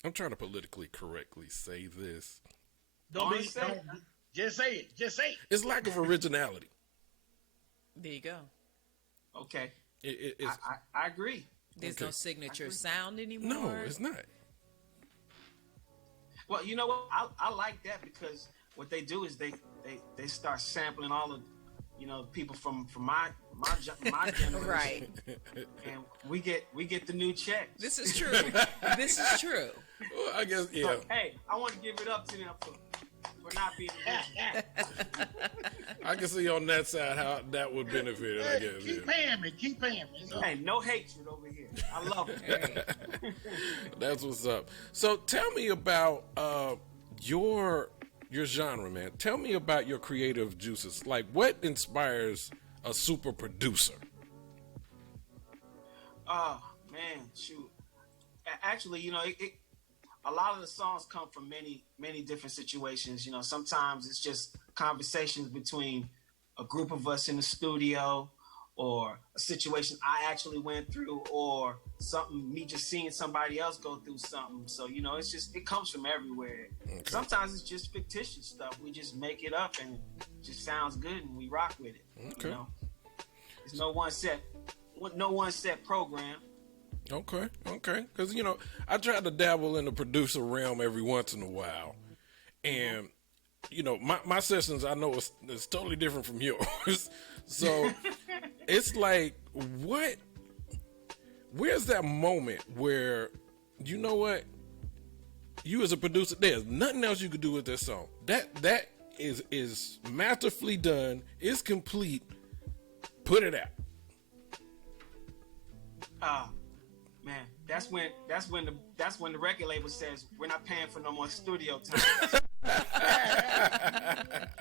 I'm trying to politically correctly say this. Don't just say it. Just say it. It's lack of originality. There you go. Okay. It's, I agree. There's no signature sound anymore. no, it's not. Well, you know what? I like that because what they do is they start sampling all of, people from my generation. Right. And we get the new checks. This is true. This is true. Well, I guess, yeah. So, hey, I want to give it up to them for not being original. I can see on that side how that would benefit it, I guess. Keep Yeah. paying me. Keep paying me. Hey, no hatred over here. I love it. That's what's up. So tell me about your genre, man. Tell me about your creative juices. Like, what inspires a super producer? Oh, man, shoot. Actually, a lot of the songs come from many different situations. Sometimes it's just conversations between a group of us in the studio, or a situation I actually went through, or me just seeing somebody else go through something. So, it comes from everywhere. Okay. Sometimes it's just fictitious stuff. We just make it up and it just sounds good and we rock with it. Okay. There's no one set program. Okay. Because, I try to dabble in the producer realm every once in a while. And, my sessions, I know it's totally different from yours. So it's like, where's that moment where, you know what? You as a producer, there's nothing else you could do with this song. That is masterfully done. It's complete. Put it out. Man, that's when the record label says we're not paying for no more studio time.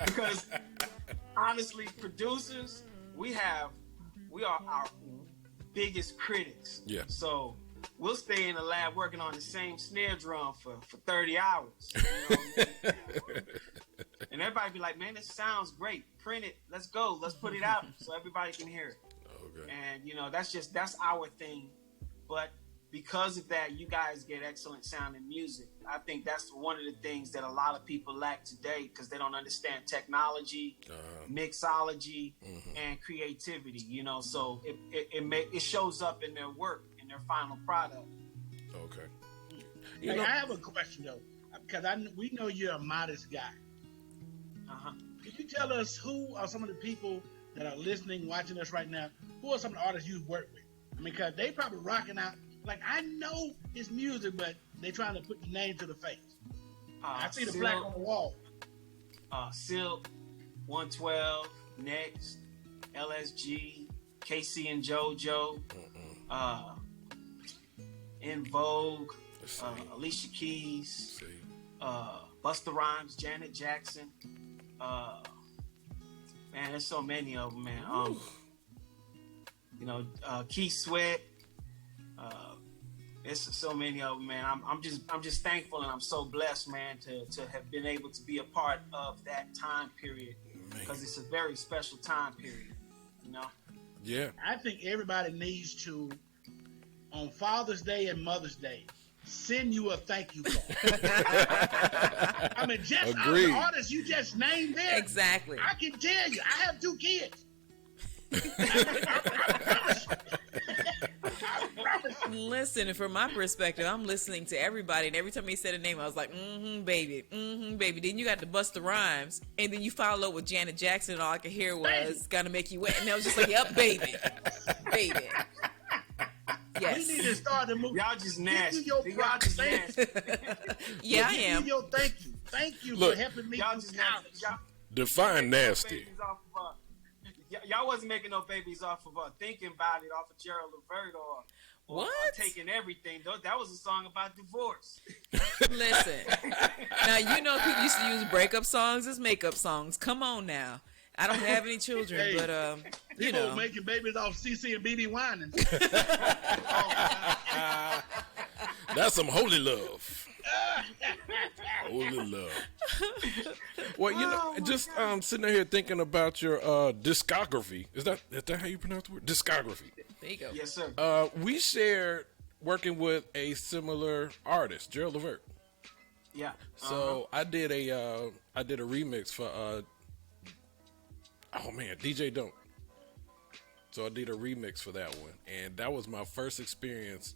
Because honestly, producers, we are our biggest critics. Yeah. So we'll stay in the lab working on the same snare drum for 30 hours. You know what I mean? And everybody be like, man, this sounds great. Print it. Let's go. Let's put it out so everybody can hear it. Okay. And that's our thing. But because of that, you guys get excellent sounding music. I think that's one of the things that a lot of people lack today because they don't understand technology, mixology, and creativity. So it shows up in their work, in their final product. Okay. I have a question though, because we know you're a modest guy. Can you tell us who are some of the people that are listening, watching us right now? Who are some of the artists you've worked with? I mean, because they probably rocking out. Like, I know his music, but they trying to put the name to the face. I see the plaque on the wall. Silk, 112, Next, LSG, KC and JoJo, In Vogue, Alicia Keys, Busta Rhymes, Janet Jackson. Man, there's so many of them, man. Keith Sweat. There's so many of them, man. I'm just thankful and I'm so blessed, man, to have been able to be a part of that time period because it's a very special time period, Yeah. I think everybody needs to, on Father's Day and Mother's Day, send you a thank you card. I mean, just all the artists you just named there. Exactly. I can tell you, I have 2 kids. I promise you. Listen, from my perspective, I'm listening to everybody, and every time he said a name, I was like, baby, baby. Then you got the Busta Rhymes, and then you follow up with Janet Jackson, and all I could hear was, "Gonna make you wet," and I was just like, yep, baby, baby. Yes. We need to start the movie. Y'all just nasty. Y'all just nasty. Yeah, I am. Yo, thank you. Thank you Look, for helping me. Y'all just nasty. Define nasty. Y'all wasn't making no babies off of Thinking About It off of Gerald Levert or what? Taking Everything. That was a song about divorce. Listen. Now, people used to use breakup songs as makeup songs. Come on now. I don't have any children, but, people making babies off CC and BB whining. That's some holy love. Holy love. Well, just sitting here thinking about your discography. Is that how you pronounce the word? Discography. There you go. Yes, sir. We shared working with a similar artist, Gerald Levert. Yeah. So I did a remix for DJ Don't. So I did a remix for that one, and that was my first experience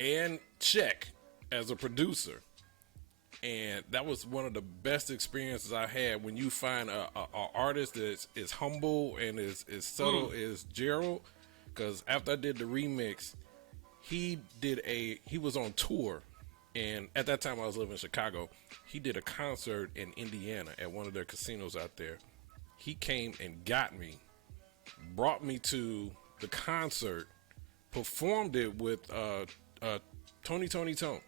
and check as a producer. And that was one of the best experiences I had when you find a artist that is humble and is subtle as Gerald. Because after I did the remix, he was on tour, and at that time I was living in Chicago. He did a concert in Indiana at one of their casinos out there. He came and got me, brought me to the concert, performed it with Tony Tone.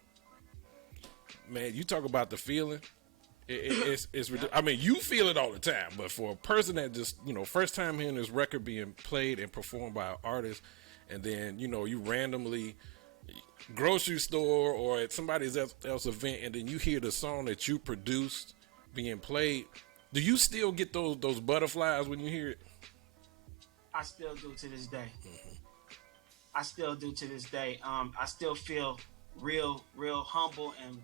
Man, you talk about the feeling. It's I mean, you feel it all the time, but for a person that just, first time hearing this record being played and performed by an artist, and then, you randomly grocery store or at somebody else event, and then you hear the song that you produced being played, do you still get those butterflies when you hear it? I still do to this day. I still do to this day. I still feel real humble and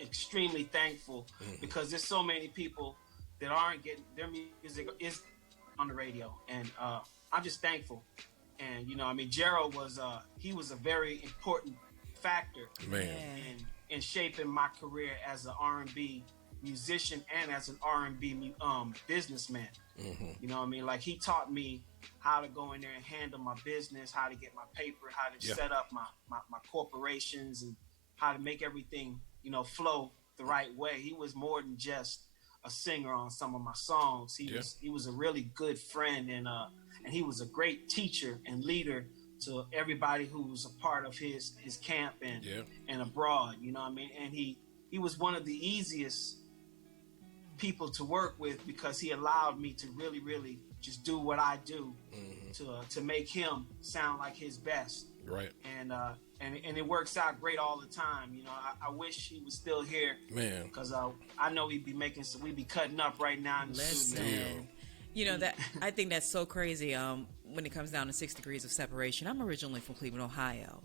extremely thankful because there's so many people that aren't getting their music is on the radio, and I'm just thankful. And Gerald was he was a very important factor in shaping my career as an R&B musician and as an R&B businessman. Like he taught me how to go in there and handle my business, how to get my paper, how to set up my corporations, and how to make everything flow the right way. He was more than just a singer on some of my songs. He was a really good friend, and he was a great teacher and leader to everybody who was a part of his camp and abroad. And he was one of the easiest people to work with because he allowed me to really, really just do what I do to make him sound like his best. Right. And and it works out great all the time. You know, I wish he was still here, man, because I know we'd be cutting up right now in the studio. You know that I think that's so crazy. When it comes down to 6 degrees of separation, I'm originally from Cleveland, Ohio,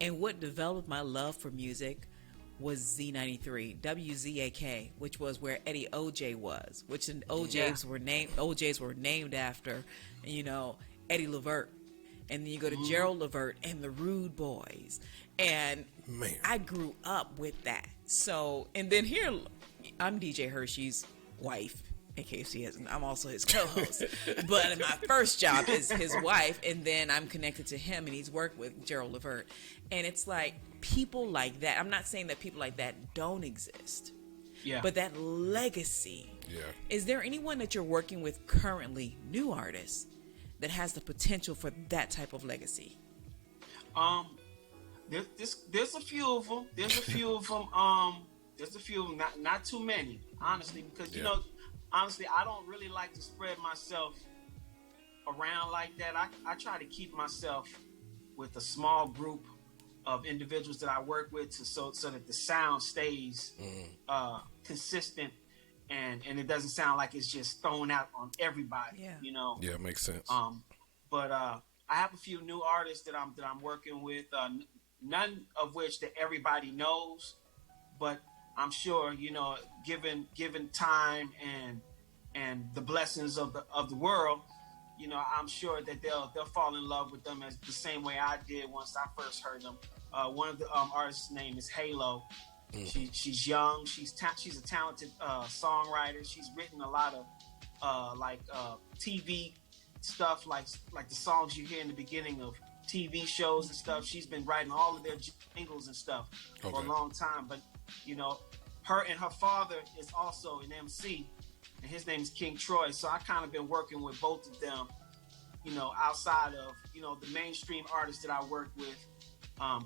and what developed my love for music was Z93 WZAK, which was where Eddie OJ was, which OJs were named after, you know, Eddie Levert. And then you go to Gerald Levert and the Rude Boys. And I grew up with that. So, and then here, I'm DJ Hershey's wife, in case he hasn't. I'm also his co-host. But my first job is his wife, and then I'm connected to him, and he's worked with Gerald Levert. And it's like people like that. I'm not saying that people like that don't exist. Yeah. But that legacy. Yeah. Is there anyone that you're working with currently, new artists, that has the potential for that type of legacy? There's a few of them. There's a few of them. Not too many, honestly, because you know, honestly, I don't really like to spread myself around like that. I try to keep myself with a small group of individuals that I work with, so that the sound stays consistent. And it doesn't sound like it's just thrown out on everybody. Yeah. You know. Yeah, it makes sense. But I have a few new artists that I'm working with. None of which that everybody knows, but I'm sure, you know, given time and the blessings of the world, you know, I'm sure that they'll fall in love with them as the same way I did once I first heard them. One of the artists' name is Halo. She's young. She's a talented songwriter. She's written a lot of TV stuff, like the songs you hear in the beginning of TV shows and stuff. She's been writing all of their jingles and stuff for a long time. But you know, her and her father is also an MC, and his name is King Troy. So I kind of been working with both of them, you know, outside of, you know, the mainstream artists that I work with,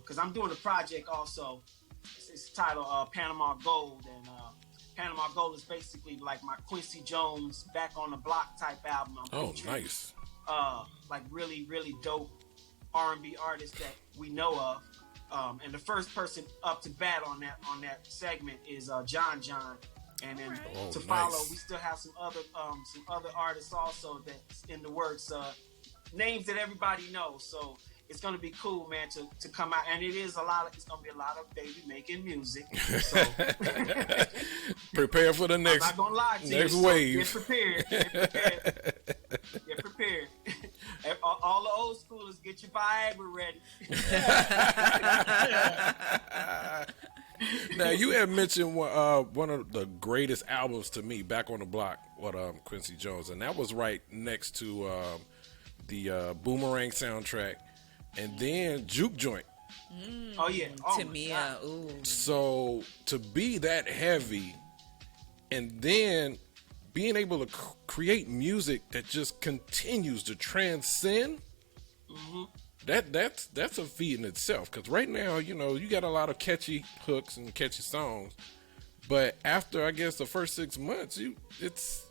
because I'm doing a project also. It's titled Panama Gold, and Panama Gold is basically like my Quincy Jones Back on the Block type album. Nice. Like really, really dope R&B artists that we know of. And the first person up to bat on that segment is John. And then to follow, we still have some other artists also that's in the works. Names that everybody knows. So it's gonna be cool, man, to come out, and it's gonna be a lot of baby making music. So prepare for the next. I'm not gonna lie to next you. wave. So get prepared. All the old schoolers, get your Viagra ready. Now you had mentioned one of the greatest albums to me, Back on the Block, with Quincy Jones, and that was right next to the Boomerang soundtrack. And then Juke Joint. Oh yeah, Tamia. Ooh. So to be that heavy, and then being able to create music that just continues to transcend, that's a feat in itself. Because right now, you know, you got a lot of catchy hooks and catchy songs, but after I guess the first 6 months, it's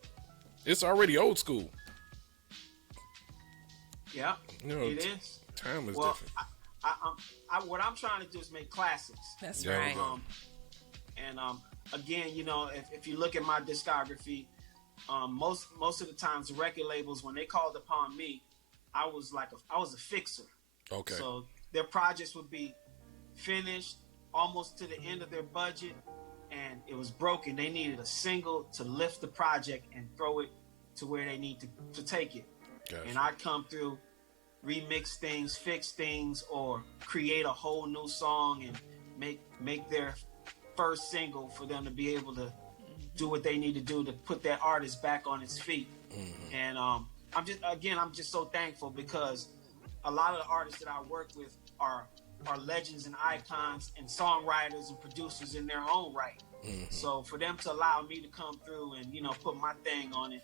already old school. Yeah, you know, it is. Time is different. What I'm trying to do is make classics. That's right. Again, you know, if you look at my discography, most of the times the record labels, when they called upon me, I was a fixer. Okay. So their projects would be finished almost to the end of their budget, and it was broken. They needed a single to lift the project and throw it to where they need to take it. Gotcha. And I come through, remix things, fix things, or create a whole new song and make their first single for them to be able to do what they need to do to put that artist back on its feet. And I'm just so thankful, because a lot of the artists that I work with are legends and icons and songwriters and producers in their own right. So for them to allow me to come through and, you know, put my thing on it,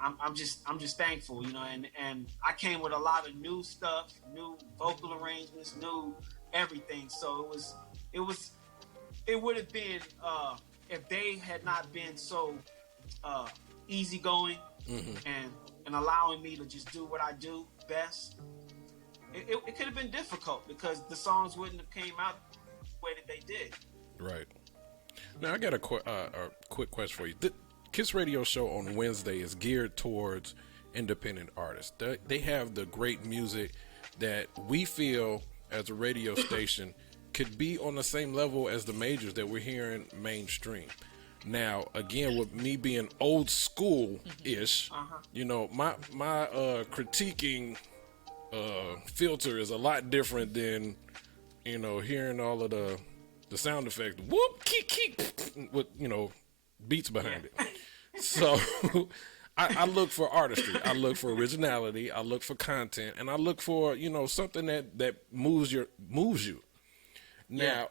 I'm just thankful, you know, and I came with a lot of new stuff, new vocal arrangements, new everything. So it would have been, if they had not been so easygoing and allowing me to just do what I do best, it could have been difficult because the songs wouldn't have came out the way that they did. Right. Now I got a quick question for you. The Kiss Radio show on Wednesday is geared towards independent artists. They have the great music that we feel as a radio station could be on the same level as the majors that we're hearing mainstream. Now, again, with me being old school-ish, you know, my critiquing filter is a lot different than, you know, hearing all of the sound effects, whoop, keek, keek, with, you know, beats behind it. So I look for artistry. I look for originality. I look for content, and I look for, you know, something that moves you. Now,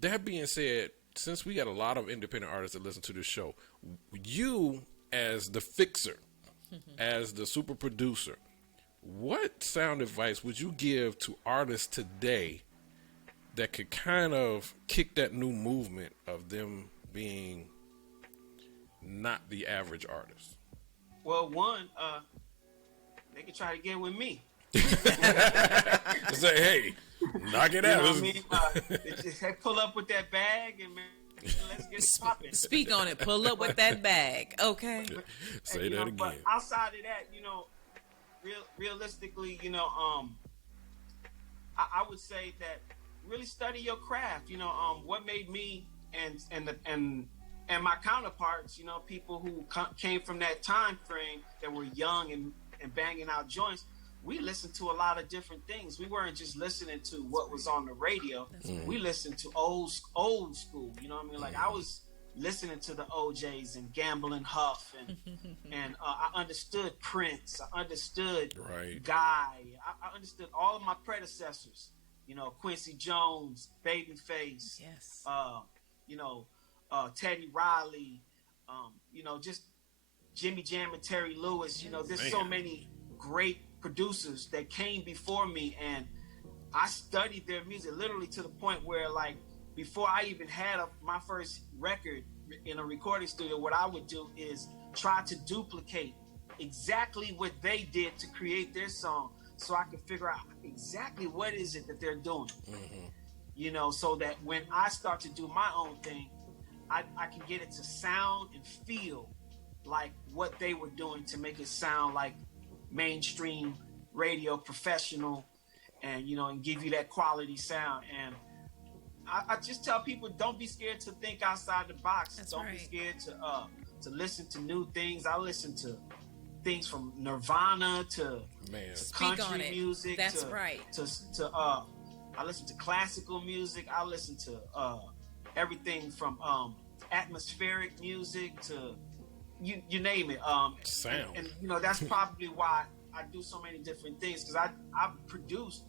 that being said, since we got a lot of independent artists that listen to this show, you as the fixer, as the super producer, what sound advice would you give to artists today that could kind of kick that new movement of them being not the average artist? Well, one, they could try to get with me. Say, hey, knock it out. You know what I mean? Just pull up with that bag and let's get it popping. Speak on it. Pull up with that bag. Okay. Say that again. But outside of that, you know, realistically, you know, I would say that really study your craft. You know, what made me and my counterparts, you know, people who came from that time frame that were young and banging out joints, we listened to a lot of different things. We weren't just listening to what was on the radio. We listened to old school. You know what I mean? Like I was listening to the OJs and Gamble and Huff, and I understood Prince. I understood Guy. I understood all of my predecessors. You know, Quincy Jones, Babyface. Yes. You know, Teddy Riley. You know, just Jimmy Jam and Terry Lewis. You know, there's so many great producers that came before me, and I studied their music literally to the point where, like, before I even had my first record in a recording studio, what I would do is try to duplicate exactly what they did to create their song, so I could figure out exactly what is it that they're doing. You know, so that when I start to do my own thing, I can get it to sound and feel like what they were doing to make it sound like mainstream radio, professional, and, you know, and give you that quality sound. And I just tell people, don't be scared to think outside the box. Don't be scared to listen to new things. I listen to things from Nirvana to country music. That's right. To I listen to classical music. I listen to everything from atmospheric music to you name it. Sound. And you know, that's probably why I do so many different things, because I've produced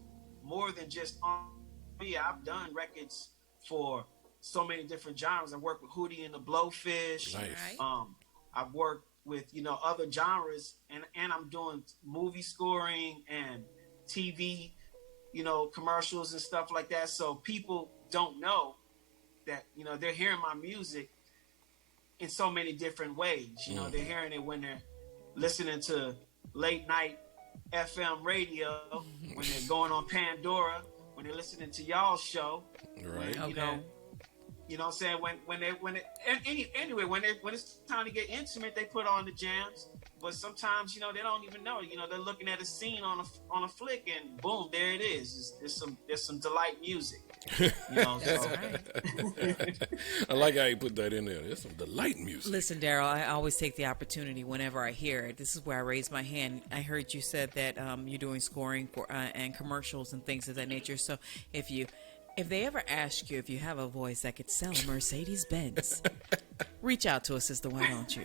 more than just R&B. I've done records for so many different genres. I worked with Hootie and the Blowfish. Nice. I've worked with, you know, other genres, and I'm doing movie scoring and TV, you know, commercials and stuff like that. So people don't know that, you know, they're hearing my music in so many different ways. You know, they're hearing it when they're listening to late night FM radio, when they're going on Pandora, when they're listening to y'all's show, when, you know what I'm saying, when it's time to get intimate, they put on the jams. But sometimes, you know, they don't even know. You know, they're looking at a scene on a flick, and boom, there it is. There's some delight music. You know, so. I like how you put that in there. There's some delight music. Listen, Daryl, I always take the opportunity whenever I hear it. This is where I raise my hand. I heard you said that you're doing scoring for and commercials and things of that nature. So if they ever ask you if you have a voice that could sell a Mercedes-Benz, reach out to us, sister. Why don't you?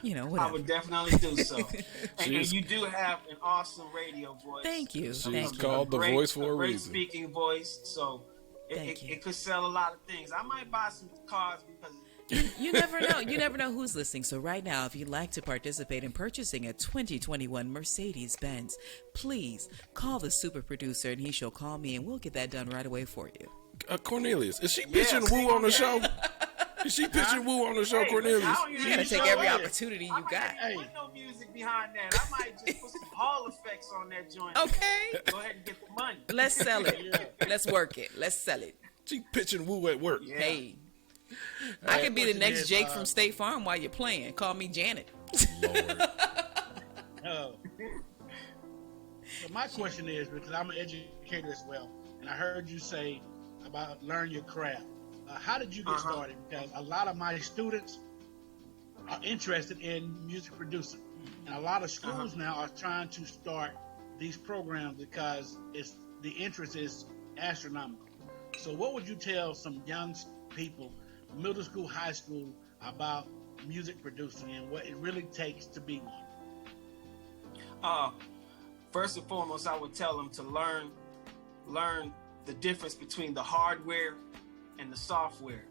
You know, whatever. I would definitely do so. And you do have an awesome radio voice. Thank you. She's called the voice for a great reason. Speaking voice, so it could sell a lot of things. I might buy some cars because. You never know. You never know who's listening. So right now, if you'd like to participate in purchasing a 2021 Mercedes-Benz, please call the super producer, and he shall call me, and we'll get that done right away for you. Cornelius, is she pitching Woo on the show? She pitching Woo on the show, Cornelius. You gotta take every opportunity you got. I put no music behind that. I might just put some Hall effects on that joint. Okay. Go ahead and get the money. Let's sell it. Let's work it. Let's sell it. She pitching Woo at work. Yeah. Hey. I could be the next Jake from State Farm while you're playing. Call me Janet. Lord. Oh. So my question is, because I'm an educator as well, and I heard you say about learn your craft. How did you get started? Because a lot of my students are interested in music producing, and a lot of schools now are trying to start these programs because the interest is astronomical. So what would you tell some young people, middle school, high school, about music producing and what it really takes to be one? First and foremost, I would tell them to learn the difference between the hardware and the software,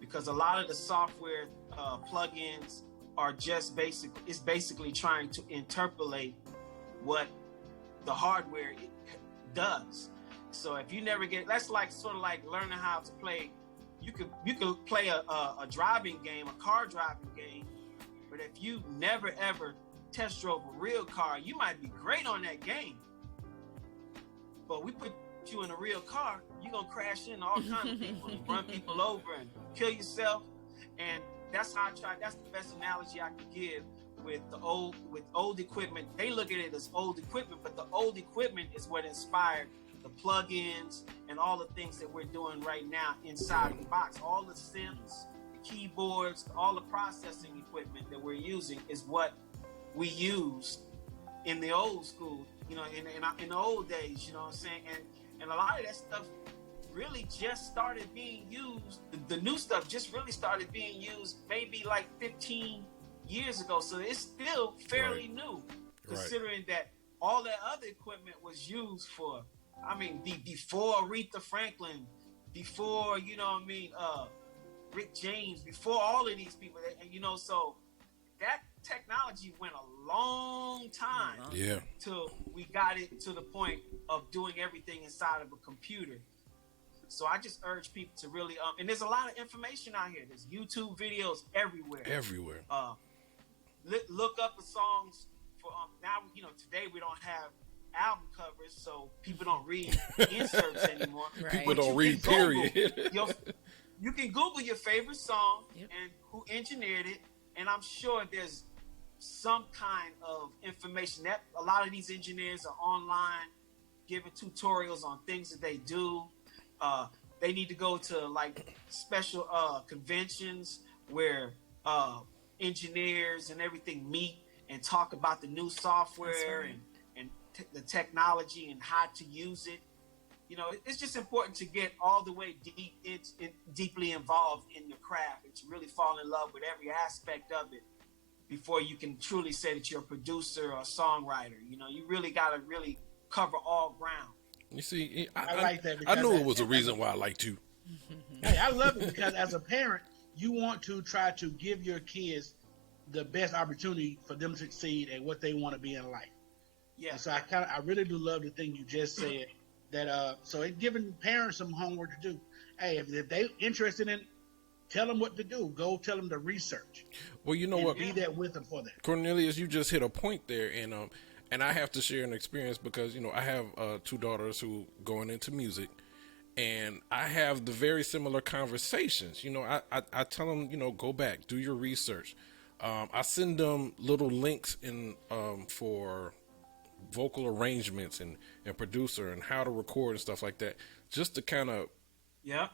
because a lot of the software plugins are just basically trying to interpolate what the hardware does. So if you never get, that's like sort of like learning how to play. You could play a driving game, a car driving game, but if you never ever test drove a real car, you might be great on that game, but we put you in a real car, you're gonna crash into all kinds of people and run people over and kill yourself. And that's how that's the best analogy I can give with old equipment. They look at it as old equipment, but the old equipment is what inspired the plugins and all the things that we're doing right now inside of the box. All the synths, the keyboards, all the processing equipment that we're using is what we used in the old school, in the old days, you know what I'm saying? And a lot of that stuff really just started being used. The new stuff just really started being used maybe like 15 years ago. So it's still fairly new, considering that all that other equipment was used for, before Aretha Franklin, before, Rick James, before all of these people. And, so that technology went a long time till we got it to the point of doing everything inside of a computer. So I just urge people to really, and there's a lot of information out here. There's YouTube videos everywhere. Look up the songs for, now, today we don't have album covers, so people don't read inserts anymore. People don't read, period. You can Google your favorite song and who engineered it, and I'm sure there's some kind of information that a lot of these engineers are online giving tutorials on things that they do. They need to go to like special conventions where engineers and everything meet and talk about the new software and the technology and how to use it. It's just important to get all the way deeply involved in your craft and to really fall in love with every aspect of it before you can truly say that you're a producer or a songwriter. You really got to really cover all ground. You see, I like that. I knew it was a reason why I liked you. Hey, I love it because as a parent, you want to try to give your kids the best opportunity for them to succeed at what they want to be in life. Yeah. And so I really do love the thing you just said. That so it's giving parents some homework to do. Hey, if they interested in, tell them what to do. Go tell them to research. Well, you know what? Be there with them for that. Cornelius, you just hit a point there, and I have to share an experience because I have 2 daughters who going into music, and I have the very similar conversations. I tell them, go back, do your research. I send them little links in for vocal arrangements and producer and how to record and stuff like that, just to kind of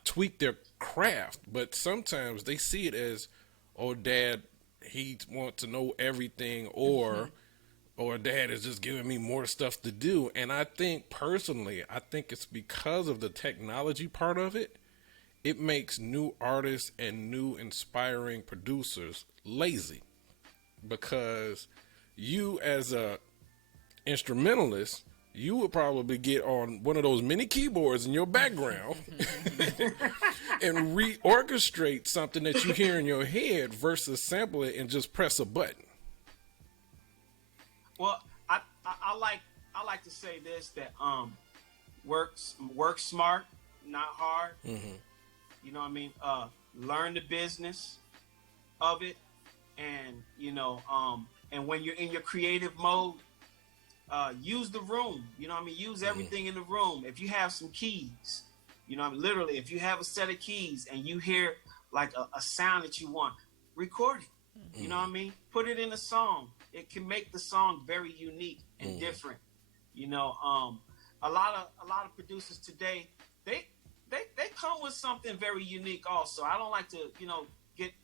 tweak their craft. But sometimes they see it as, oh, dad, he wants to know everything, or dad is just giving me more stuff to do. And I think personally, it's because of the technology part of it. It makes new artists and new inspiring producers lazy, because you as a instrumentalist, you would probably get on one of those mini keyboards in your background and reorchestrate something that you hear in your head versus sample it and just press a button. Well, I like to say this, that work smart, not hard. Mm-hmm. You know what I mean? learn the business of it, and and when you're in your creative mode, use the room. You know what I mean? Use everything in the room. If you have some keys, you know what I mean? Literally, if you have a set of keys and you hear like a sound that you want, record it. You know what I mean? Put it in a song. It can make the song very unique and different. You know, a lot of producers today, they come with something very unique also. I don't like to,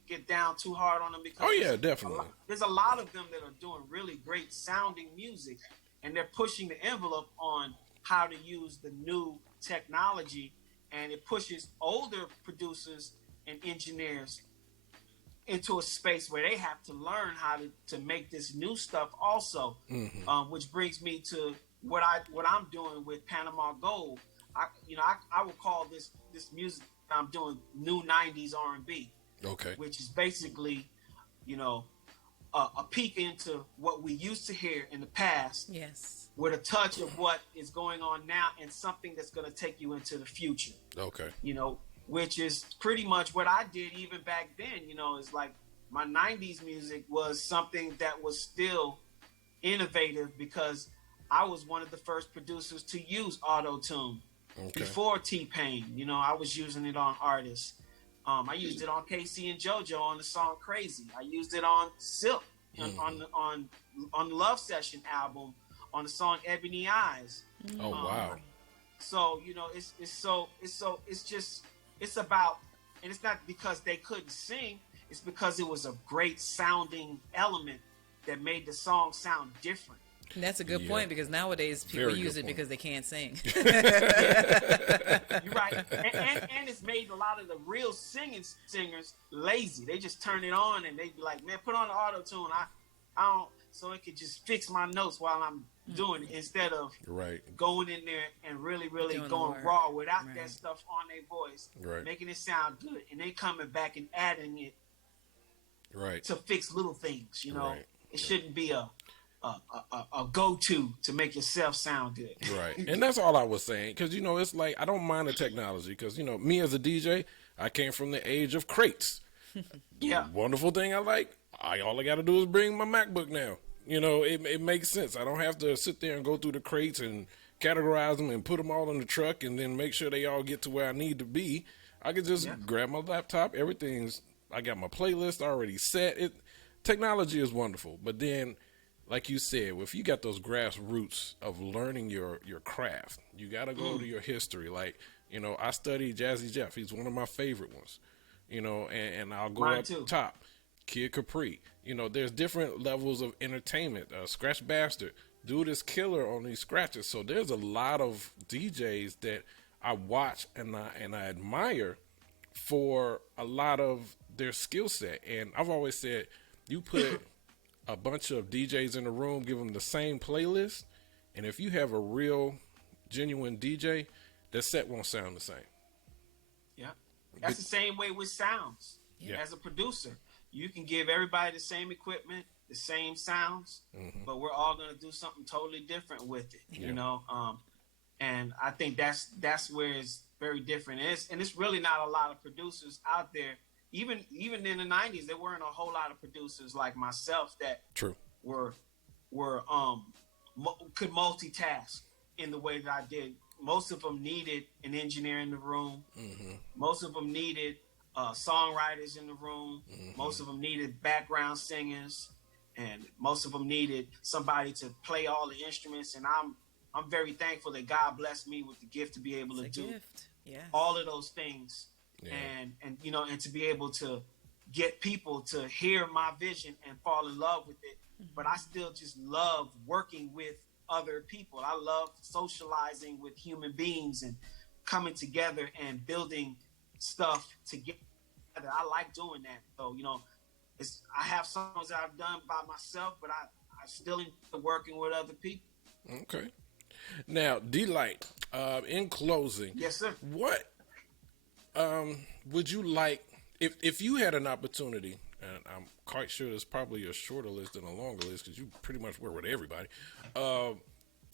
get down too hard on them because definitely. There's a lot of them that are doing really great sounding music, and they're pushing the envelope on how to use the new technology, and it pushes older producers and engineers into a space where they have to learn how to make this new stuff also, which brings me to what I'm doing with Panama Gold. I would call this music I'm doing new 90s R&B. Okay. Which is basically, a peek into what we used to hear in the past. Yes. With a touch of what is going on now and something that's going to take you into the future. Okay. Which is pretty much what I did even back then. It's like my 90s music was something that was still innovative because I was one of the first producers to use auto-tune. Before T-Pain. I was using it on artists. I used it on Casey and JoJo on the song Crazy. I used it on Silk on the Love Session album on the song Ebony Eyes. Oh wow. So, it's about, and it's not because they couldn't sing, it's because it was a great sounding element that made the song sound different. And that's a good point, because nowadays people use it because they can't sing. You're right. And it's made a lot of the real singers lazy. They just turn it on and they be like, man, put on the auto-tune. I don't, so it could just fix my notes while I'm doing it, instead of going in there and really going raw without that stuff on their voice, making it sound good, and then coming back and adding it to fix little things. It shouldn't be a go-to to make yourself sound good. Right. And that's all I was saying, because it's like I don't mind the technology, because me as a DJ, I came from the age of crates. Yeah. Wonderful thing all I got to do is bring my MacBook now. It makes sense. I don't have to sit there and go through the crates and categorize them and put them all in the truck and then make sure they all get to where I need to be. I could just grab my laptop. I got my playlist already set. Technology is wonderful, but then, like you said, if you got those grassroots of learning your craft, you got to go to your history. Like, I studied Jazzy Jeff. He's one of my favorite ones, and I'll go up top. Kid Capri. There's different levels of entertainment. Scratch Bastard. Dude is killer on these scratches. So there's a lot of DJs that I watch and I admire for a lot of their skill set. And I've always said, you put a bunch of DJs in a room, give them the same playlist, and if you have a real, genuine DJ, that set won't sound the same. Yeah. That's the same way with sounds. Yeah. As a producer, you can give everybody the same equipment, the same sounds, but we're all going to do something totally different with it, and I think that's where it's very different. And it's really not a lot of producers out there. Even in the 90s, there weren't a whole lot of producers like myself that were could multitask in the way that I did. Most of them needed an engineer in the room. Most of them needed songwriters in the room. Most of them needed background singers, and most of them needed somebody to play all the instruments. And I'm very thankful that God blessed me with the gift to be able to do all of those things. Yeah. And to be able to get people to hear my vision and fall in love with it. But I still just love working with other people. I love socializing with human beings and coming together and building stuff together. I like doing that. So, I have songs that I've done by myself, but I still enjoy working with other people. Okay. Now, D-Light, in closing. Yes, sir. What would you like, if you had an opportunity, and I'm quite sure there's probably a shorter list than a longer list because you pretty much work with everybody.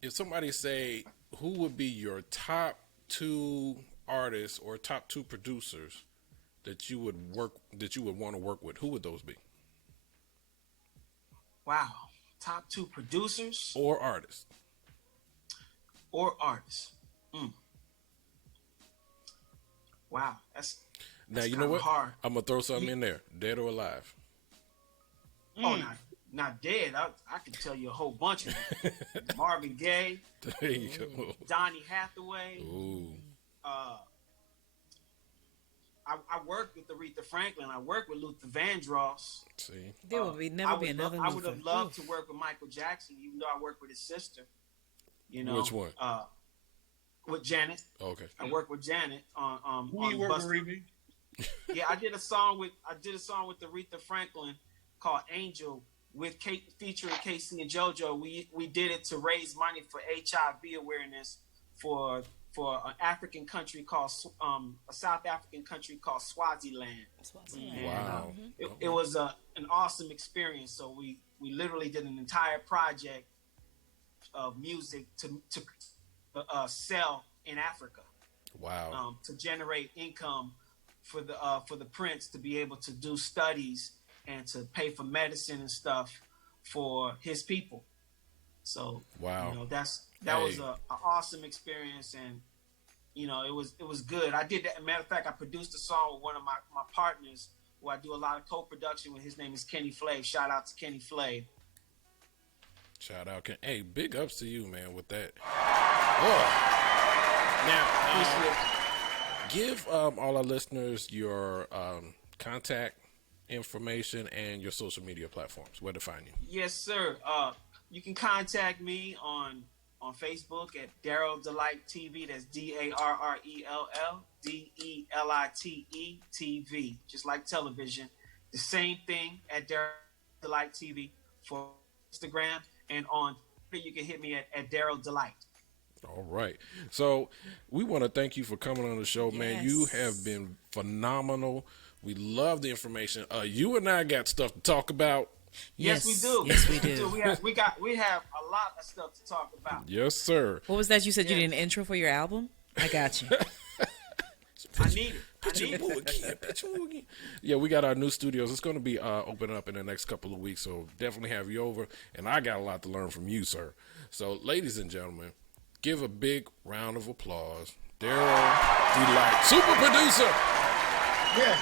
If somebody say, who would be your top 2 artists or top 2 producers that you would want to work with, who would those be? Wow. Top 2 producers Or artists. Mm. Wow. That's Now, you know what? hard. I'm going to throw something in there. Dead or alive? Oh, not dead. I can tell you a whole bunch of them. Marvin Gaye. There you go. Donny Hathaway. Ooh. I worked with Aretha Franklin. I worked with Luther Vandross. See, There will never be another. I would have Luther. loved to work with Michael Jackson, even though I worked with his sister. You know, which one? With Janet. Okay. I worked with Janet on. Who you work with, Remy? Yeah, I did a song with Aretha Franklin called Angel with Kate, featuring Casey and JoJo. We did it to raise money for HIV awareness for an African country called a South African country called Swaziland. And, wow. It was an awesome experience. So we literally did an entire project of music to sell in Africa. Wow. To generate income for the prince to be able to do studies and to pay for medicine and stuff for his people. So wow, you know, that was an awesome experience, and you know, it was good. I did that. Matter of fact, I produced a song with one of my partners who I do a lot of co-production with. His name is Kenny Flay. Shout out to Kenny Flay. Shout out, hey, big ups to you, man, with that. Now, give all our listeners your contact information and your social media platforms, where to find you. Yes, sir. You can contact me on Facebook at Daryl Delight TV. That's DARRELL DELITE TV. Just like television. The same thing at Daryl Delight TV for Instagram, and on Twitter you can hit me at Daryl Delight. All right. So we want to thank you for coming on the show, man. You have been phenomenal. We love the information. You and I got stuff to talk about. Yes, we do. Yes, we do. We have a lot of stuff to talk about. Yes, sir. What was that you said you did an intro for your album? I got you. I need it. Yeah, we got our new studios. It's going to be opening up in the next couple of weeks, so definitely have you over. And I got a lot to learn from you, sir. So, ladies and gentlemen, give a big round of applause. Daryl Delight, super producer. Yes.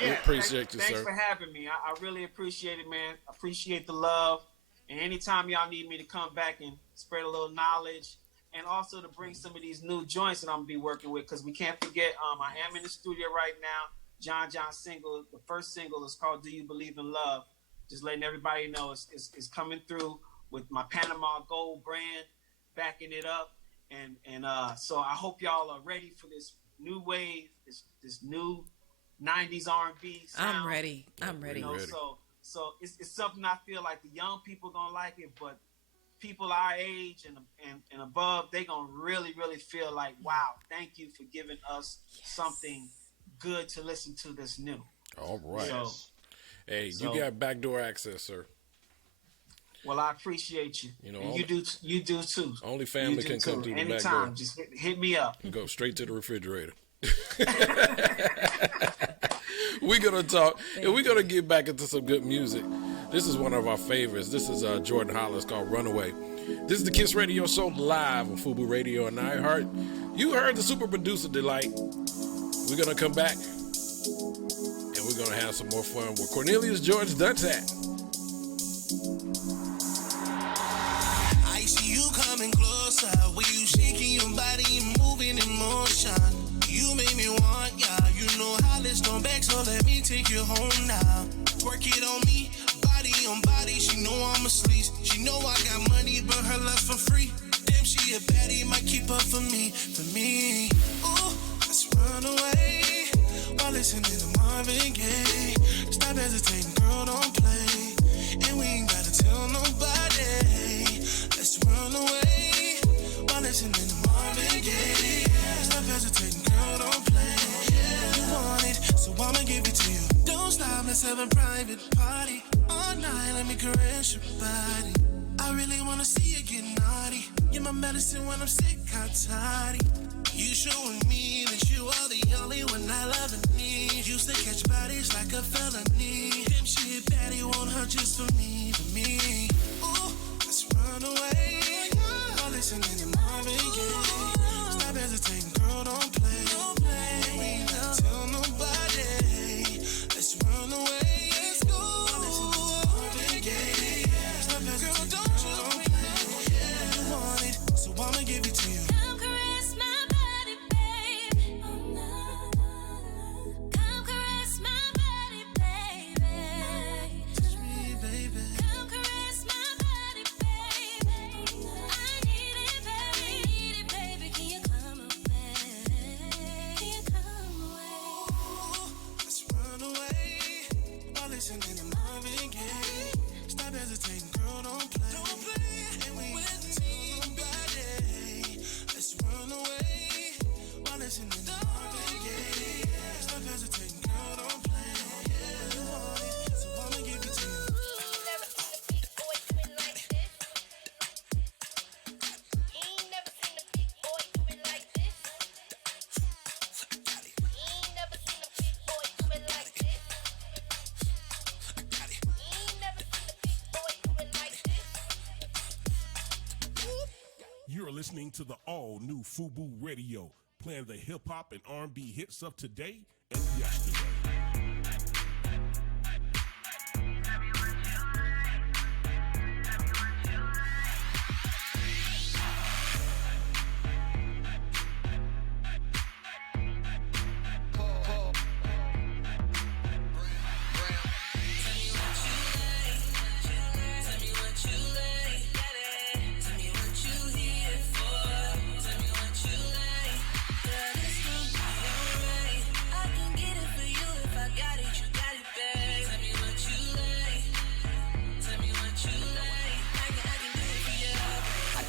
We appreciate you, sir. Thanks for having me. I really appreciate it, man. Appreciate the love. And anytime y'all need me to come back and spread a little knowledge, and also to bring some of these new joints that I'm going to be working with, because we can't forget, I am in the studio right now. John single, the first single is called Do You Believe in Love? Just letting everybody know it's coming through with my Panama Gold brand, backing it up. And so I hope y'all are ready for this new wave, this new 90s R&B sound. I'm ready. You know, so it's something I feel like the young people gonna like it, but people our age and above, they gonna really, really feel like, wow, thank you for giving us something good to listen to that's new. All right. So, hey, you got backdoor access, sir. Well, I appreciate you. You know, and you do too. Only family can come through the back door. Anytime, just hit me up. You go straight to the refrigerator. We're going to talk, and we're going to get back into some good music. This is one of our favorites. This is Jordan Hollis, called Runaway. This is the Kiss Radio Show live on FUBU Radio and iHeart. You heard the super producer Delight. We're going to come back, and we're going to have some more fun with Cornelius George Duntat. I see you coming closer, when you shaking your body and moving in motion. You make me want ya, you know how let's turn back, so let me take you home now. Work it on me, body on body, she know I'm a sleaze. She know I got money, but her love for free. Damn, she a baddie, might keep up for me. Ooh, let's run away, while listening to Marvin Gaye. Stop hesitating, girl, don't play, and we ain't gotta tell nobody. Let's run away, while listening to Marvin Gaye. Stop hesitating, girl, don't play. You want it, so I'ma give it to you. Don't stop, let's have a private party. All night, let me caress your body. I really wanna see you get naughty. You're my medicine when I'm sick, I'm tired. You showing me that you are the only one I love and need. Used to catch bodies like a felony. Damn shit, baddie won't hurt just for me, for me. Ooh, let's run away. While listening to Marvin Gaye. Stop hesitating, girl, don't play. We ain't not tell nobody. Let's run away. Let's go. While listening to Marvin Gaye. Stop hesitating, girl, don't play. You want it, so I'ma give it to you. Come caress my body, babe. Oh, no. Come caress my body, baby. Touch me, baby. Come caress my body, baby. I need it, baby. Can you come away? Can you come away? Let's run away while listening to Marvin Gaye. Stop hesitating, girl, don't play. And we ain't gonna tell nobody. Let's run away while listening to Marvin Gaye. Stop hesitating, girl, don't play. You want it, so I'ma give it to you. Never seen a big boy do it like this. Ain't never seen a big boy do it like this. Ain't never seen a big boy do it like this. Ain't never seen a big boy do it like this. You're listening to the all-new FUBU Radio, playing the hip-hop and R&B hits of today and yesterday.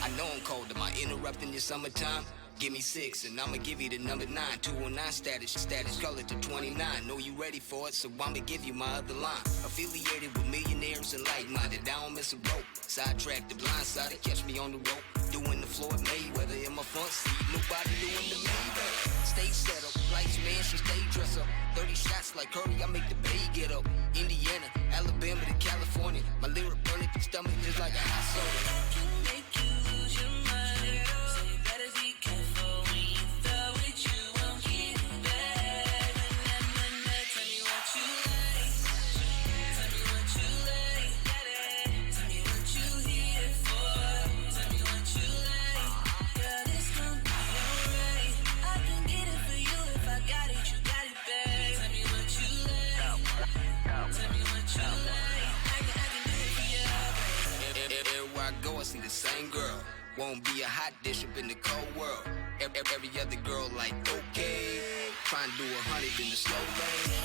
I know I'm cold. Am I interrupting your summertime? Give me 6 and I'ma give you the number 9. 209 status, call it to 29. Know you ready for it, so I'ma give you my other line. Affiliated with millionaires and like-minded, I don't miss a rope. Sidetrack the blind side, catch me on the rope. Doing the Floyd Mayweather in my front seat, nobody doing the Mayweather. Stage set up, lights man, she stay dress up. 30 shots like Curry, I make the bay get up. Indiana, Alabama to California, my lyric burn it, your stomach just like a hot soda. Make you lose your mind, so you better be careful when you throw it. You won't get it back. Tell me what you like. Tell me what you like. Tell me what you here for. Tell me what you like. Girl, it's gonna be alright. I can get it for you if I got it. You got it back. Tell me what you like. Tell me what you like. I can do it for you. Everywhere I go, I see the same girl. Won't be a hot dish up in the cold world. Every other girl like, okay. Trying to do 100 in the slow lane.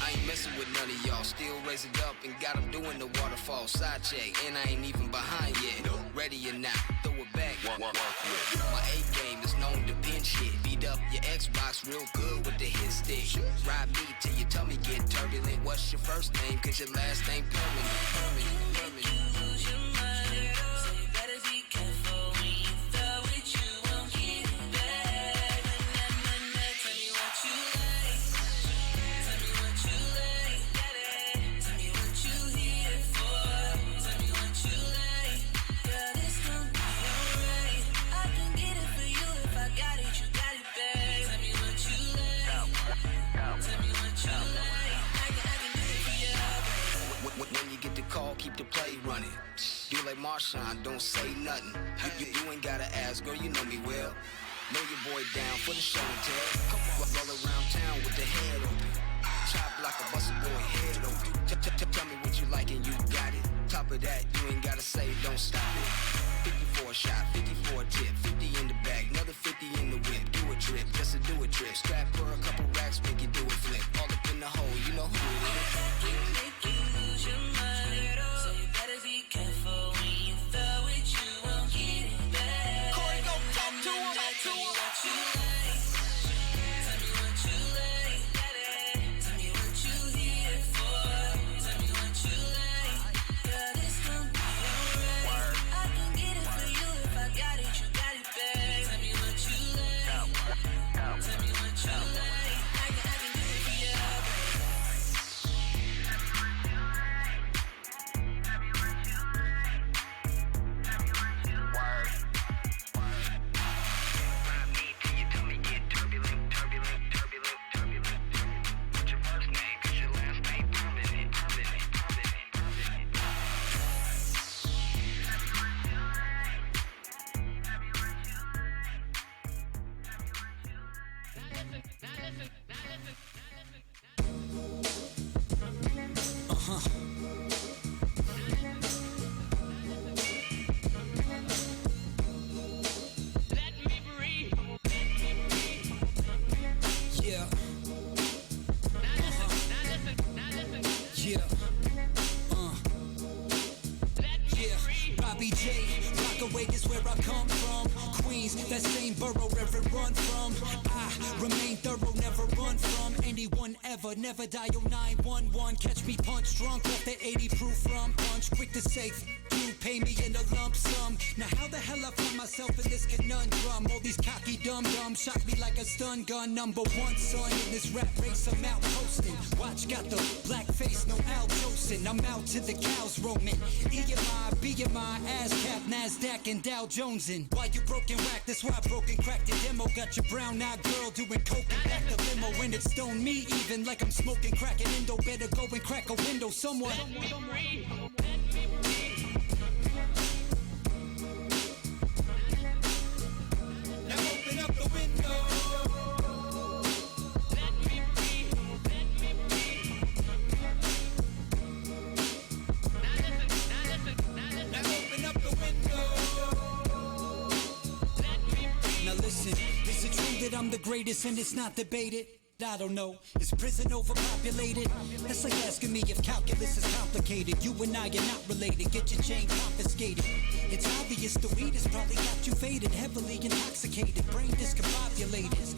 I ain't messing with none of y'all. Still raise it up and got them doing the waterfall side check. And I ain't even behind yet. Ready or not, throw it back. My A game is known to pin shit. Beat up your Xbox real good with the hit stick. Ride me till your tummy get turbulent. What's your first name? Cause your last name permanent. Lose your mind, so you better be careful when you throw it. You won't get it back. Tell me what you like. Tell me what you like. Tell me what you here for. Tell me what you like. Girl, it's gonna be alright. I can get it for you if I got it. You got it back. Tell me what you like. Tell me what you like. I can do it for you. When you get the call, keep the play running. You like Marshawn, don't say nothing. You ain't gotta ask, girl, you know me well. Know your boy down for the show and tell. Come on, roll around town with the head open. Chop like a busted boy head open. Tell me what you like and you got it. Top of that, you ain't gotta say, don't stop it. 50 shot, 50 for a tip, 50 in the bag, another 50 in the whip. Do a trip, just to do a trip. Strap for a couple racks, make you do a flip. All up in the hole, you know who it is. Make you lose your mind, so you better be careful when you throw it. You won't get it back. Corey, go talk to him. Tell me what you like. Tell me what you like. Tell me what you here for. Tell me what you like. Girl, it's gonna be alright. I can get it for you if I got it. You got it back. Tell me what you like. LBJ, Rockaway is where I come from. Queens, that same borough Reverend run from. I remain thorough, never run from anyone ever. Never dial 911. Catch me punch drunk off that 80 proof rum punch. Quick to say, you pay me in a lump sum. Now how the hell I find myself in this conundrum? All these cocky dum-dums shot me like a stun gun. Number one son in this rap race, I'm out coasting. Watch, got the black face, no Al Jolson. I'm out to the cows roaming. EMI, BMI, ASCAP, NASDAQ, and Dow Jonesin'. Why you broken whack? That's why I broken cracked the demo. Got your brown-eyed girl doing coke and back the limo. And it stoned me even like I'm smoking crack and endo. Better go and crack a window. Someone. Now open up the window. Let me breathe. Let me breathe. Now open up the window. Let me breathe. Now listen, is it true that I'm the greatest and it's not debated? I don't know. Is prison overpopulated? That's like asking me if calculus is complicated. You and I are not related. Get your chain confiscated. It's obvious the weed has probably got you faded. Heavily intoxicated. Brain discombobulated.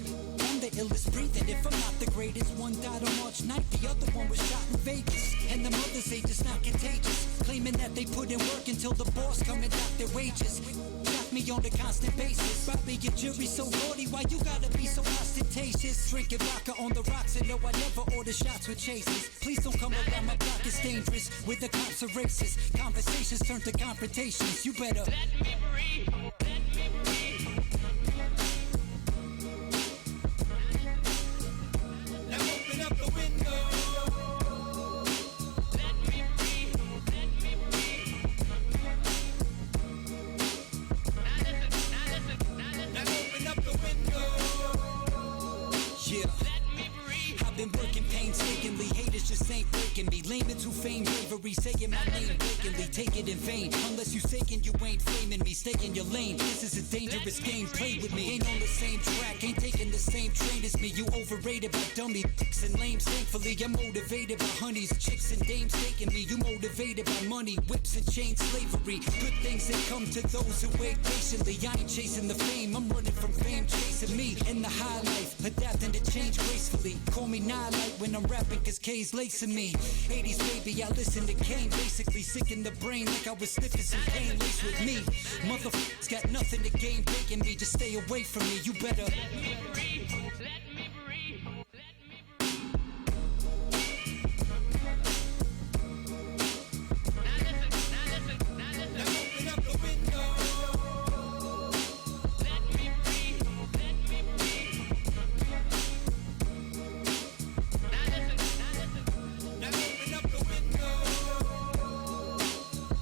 I'm the illest breathing. If I'm not the greatest, one died on March 9th. The other one was shot in Vegas. And the mothers say just not contagious. Claiming that they put in work until the boss come and dock their wages. Me on a constant basis. Robbing your jury so naughty, why you gotta be so ostentatious? Drinking vodka on the rocks and no, I never order shots with chasers. Please don't come around my block, it's dangerous. With the cops are racist. Conversations turn to confrontations. You better let me breathe. Let me breathe. Now open up the window. I've been working painstakingly, haters just ain't breaking me. Lame into fame, bravery, saying my name vacantly, take it in vain. Unless you saking, you ain't flaming me, stay in your lane. This is a dangerous game, play with me. Ain't on the same track, ain't taking the same train as me. You overrated by dummy dicks and lames. Thankfully, I'm motivated by honeys, chicks and dames taking me. You motivated by money, whips and chain slavery. Good things that come to those who wait patiently. I ain't chasing the fame, I'm running from fame, chasing me. In the high life, adapting to change gracefully. Call me Nightlight when I'm rapping, cause K's lacing me. 80s baby, I listen to Kane, basically sick in the brain like I was sniffing some pain laced with me. Motherfuckers got nothing to gain, begging me to stay away from me. You better let me breathe, let me breathe, let me breathe. Now open up the window. Let me breathe, let me breathe. Now open up the window.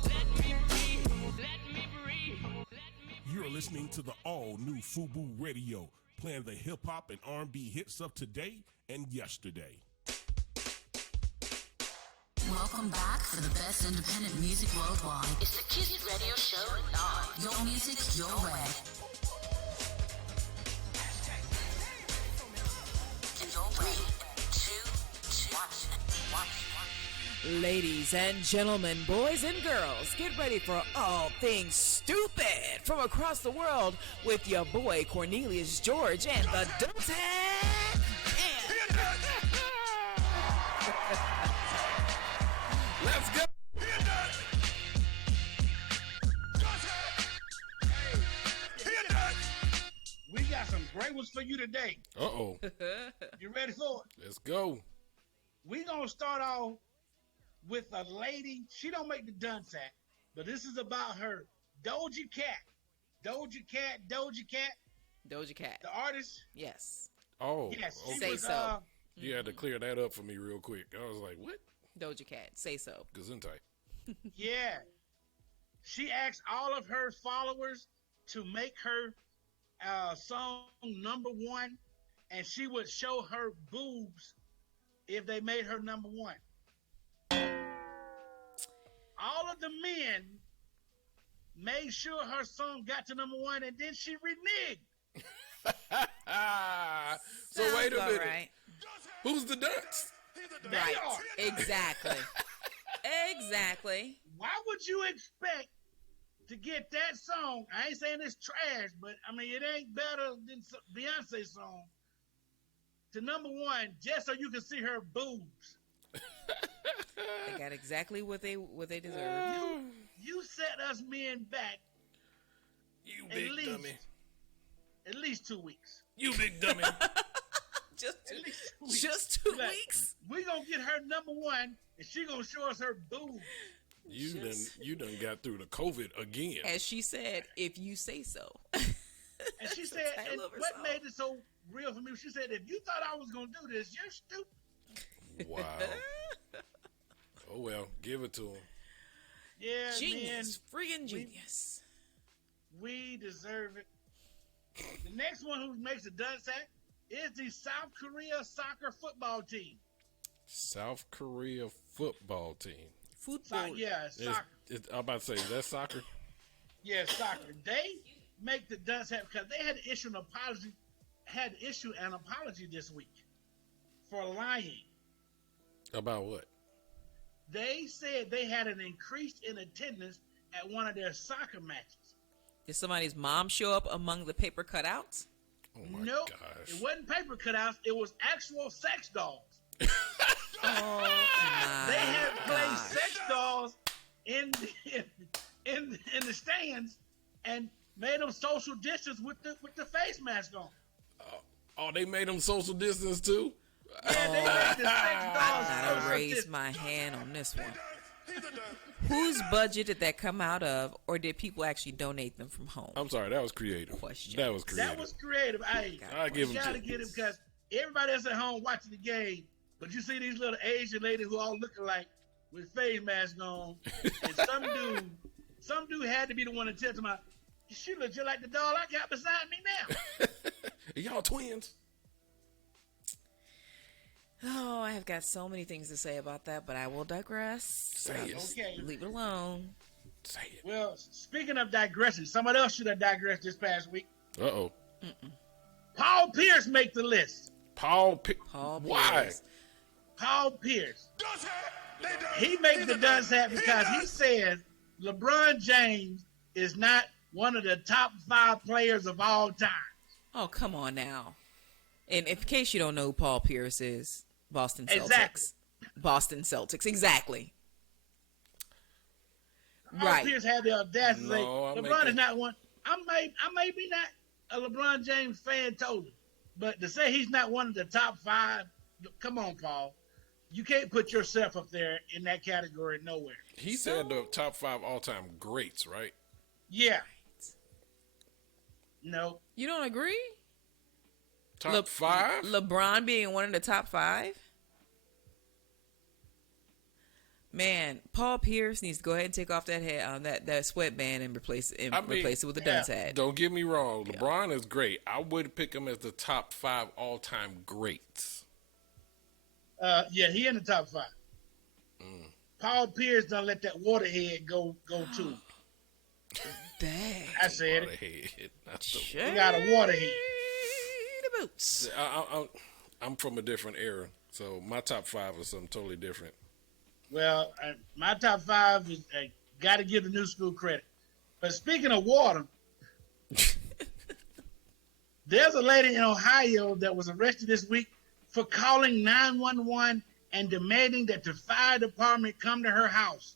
Let me breathe, let me breathe, let me. You're listening to the all-new FUBU Radio, playing the hip-hop and R&B hits of today and yesterday. Welcome back for the best independent music worldwide. It's the Kiss It Radio Show live. Your music, your way. And your way. 2, 1. Ladies and gentlemen, boys and girls, get ready for all things stupid from across the world with your boy Cornelius George and the Dutch. Let's go. We got some great ones for you today. Uh-oh. You ready for it? Let's go. We gonna start off with a lady. She don't make the dunce act, but this is about her. Doja Cat. Doja Cat. The artist. Yes. Oh. Yes. Okay. Say so. You had to clear that up for me real quick. I was like, what? Doja Cat. Say so. Gesundheit. Yeah. She asked all of her followers to make her song number one, and she would show her boobs if they made her number one. All of the men made sure her song got to number one, and then she reneged. So wait a minute. Right. Who's the dunce? They Right. are. Exactly. Exactly. Why would you expect to get that song. I ain't saying it's trash, but I mean it ain't better than Beyonce's song. To number one, just so you can see her boobs. They got exactly what they deserve. You set us men back. You big dummy. At least 2 weeks. You big dummy. Just 2 weeks. We gonna get her number one, and she gonna show us her boobs. You done got through the COVID again. As she said, if you say so. And she said, and what made it so real for me? She said, if you thought I was gonna do this, you're stupid. Wow. Oh well, give it to him. Yeah, genius, man, friggin' genius. We deserve it. The next one who makes a dunce act is the South Korea soccer football team. South Korea football team. Football. Soccer. I'm about to say, is that soccer? Yeah, soccer. They make the dunce act because they had to issue an apology this week for lying. About what? They said they had an increase in attendance at one of their soccer matches. Did somebody's mom show up among the paper cutouts? Oh my nope, gosh. It wasn't paper cutouts. It was actual sex dolls. Oh They had my played gosh. sex dolls in the stands and made them social distance with the face mask on. Oh, they made them social distance too? Yeah, they made the sex dolls. I gotta raise my hand on this one. Whose budget did that come out of, or did people actually donate them from home? I'm sorry, that was creative. Question. That was creative. That was creative. I give you them gotta get it because everybody else at home watching the game, but you see these little Asian ladies who all look alike with face masks on, and some dude had to be the one to tell them, "She look just like the doll I got beside me now." Y'all twins. Oh, I have got so many things to say about that, but I will digress. Say it. Okay. Leave it alone. Say it. Well, speaking of digressing, somebody else should have digressed this past week. Uh-oh. Paul Pierce make the list. Paul Why? Pierce. Paul Pierce. He makes the dunce hat because he says LeBron James is not one of the top 5 players of all time. Oh, come on now. And in case you don't know who Paul Pierce is, Boston Celtics. Exactly. Boston Celtics, exactly. Paul Right. Pierce had the audacity to say No, LeBron is not one. I may be not a LeBron James fan totally, but to say he's not one of the top 5, come on, Paul. You can't put yourself up there in that category nowhere. He said the top 5 all-time greats, right? Yeah. No. You don't agree? Top 5? LeBron being one of the top 5? Man, Paul Pierce needs to go ahead and take off that head, that sweatband and replace it with a dunce hat. Don't get me wrong. LeBron is great. I would pick him as the top 5 all-time greats. Yeah, he in the top 5. Paul Pierce done let that waterhead go too. Dang. I said it. Waterhead. He got a waterhead. The boots. I'm from a different era, so my top 5 is something totally different. Well, my top 5 is got to give the new school credit. But speaking of water, there's a lady in Ohio that was arrested this week for calling 911 and demanding that the fire department come to her house.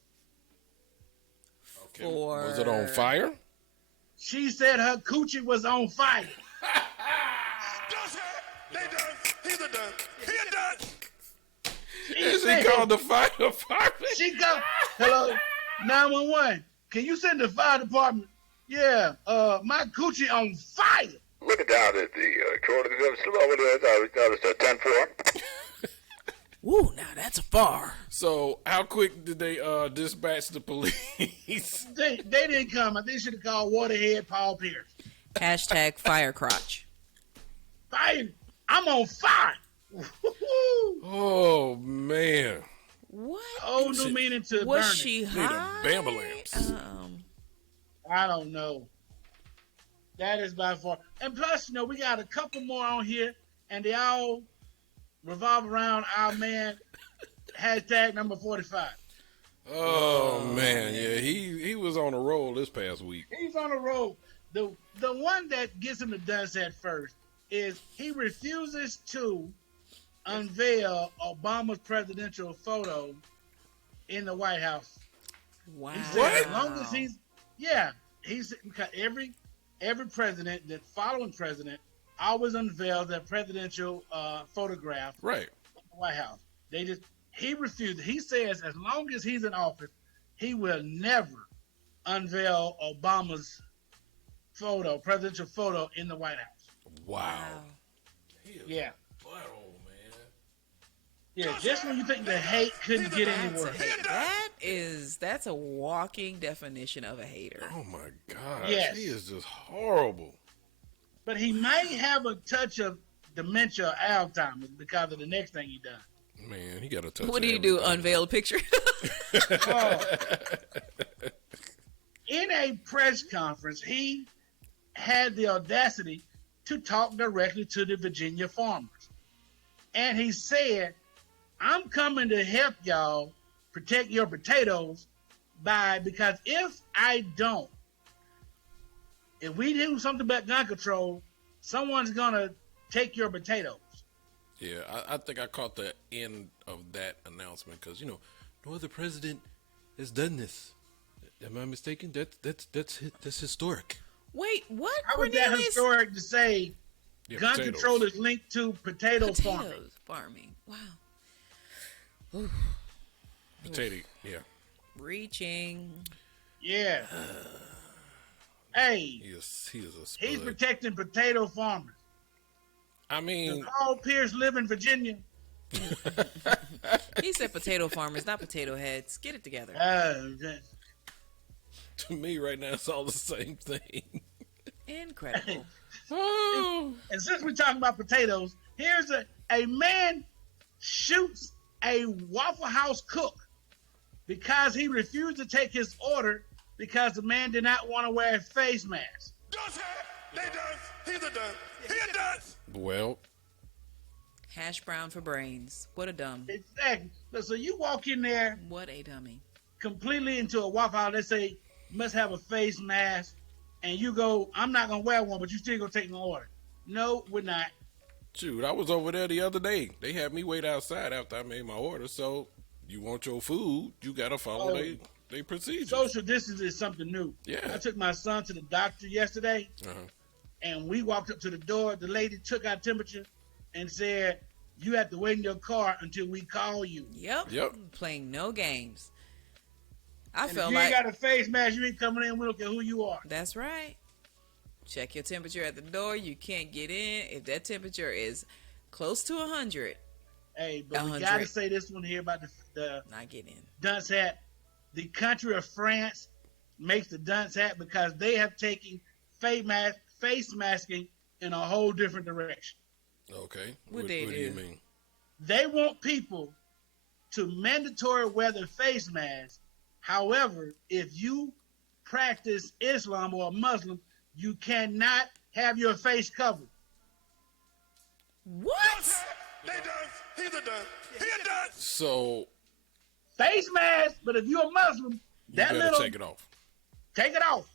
Okay. Was it on fire? She said her coochie was on fire. She called the fire department. She called, hello, 911. Can you send the fire department? Yeah, my coochie on fire. Looking down at the coordinates over there, I noticed a 10-4. Ooh, now that's far. So, how quick did they dispatch the police? They didn't come. I think they should have called Waterhead Paul Pierce. Hashtag fire crotch. Fire. I'm on fire. Oh, man. What? Oh, no meaning to Was burn she it. high? Bama lamps. I don't know. That is by far. And plus, we got a couple more on here, and they all revolve around our man, hashtag number 45. Oh, man. Yeah, he was was on a roll this past week. He's on a roll. The one that gets him the dunce at first is he refuses to unveil Obama's presidential photo in the White House. Wow. He said, as long as he's because every president, the following president, always unveils that presidential photograph Right. in the White House. He refused. He says as long as he's in office, he will never unveil Obama's presidential photo in the White House. Wow. Yeah. Butthole, man. Yeah, just when you think the hate couldn't get any worse. That's a walking definition of a hater. Oh my God. Yes. He is just horrible. But he might have a touch of dementia or Alzheimer's because of the next thing he done. Man, he got a touch. What do you do? Unveil a picture? In a press conference, he had the audacity to talk directly to the Virginia farmers. And he said, I'm coming to help y'all protect your potatoes because if we do something about gun control, someone's going to take your potatoes. Yeah, I think I caught the end of that announcement because, no other president has done this. Am I mistaken? That's historic. Wait, what? How was that historic to say gun potatoes. control is linked to potato farming? Wow. Ooh. Potato, yeah. Reaching. Yeah. Hey. He is a spud. He's protecting potato farmers. I mean, does Paul Pierce live in Virginia? He said potato farmers, not potato heads. Get it together. To me, right now, it's all the same thing. Incredible. And since we're talking about potatoes, here's a man shoots a Waffle House cook because he refused to take his order because the man did not want to wear a face mask. He's a dunce. He a dunce. Well. Hash brown for brains. What a dumb. Exactly. So you walk in there. What a dummy. Completely into a Waffle House. They say, must have a face mask. And you go, I'm not going to wear one, but you still going to take my order. No, we're not. Shoot, I was over there the other day. They had me wait outside after I made my order. So you want your food, you got to follow they procedures. Social distancing is something new. Yeah. I took my son to the doctor yesterday. And we walked up to the door. The lady took our temperature and said, you have to wait in your car until we call you. Yep. Playing no games. I and felt if you like ain't got a face mask, you ain't coming in. We don't care who you are. That's right. Check your temperature at the door. You can't get in if that temperature is close to 100. Hey, but 100. We got to say this one here about the not getting in. Dunce hat. The country of France makes the dunce hat because they have taken face masking in a whole different direction. Okay. What do you mean? They want people to mandatory wear the face mask. However, if you practice Islam or a Muslim, you cannot have your face covered. What? They done. He's a done. He a done. So face mask, but if you're a Muslim, that little take it off. Take it off.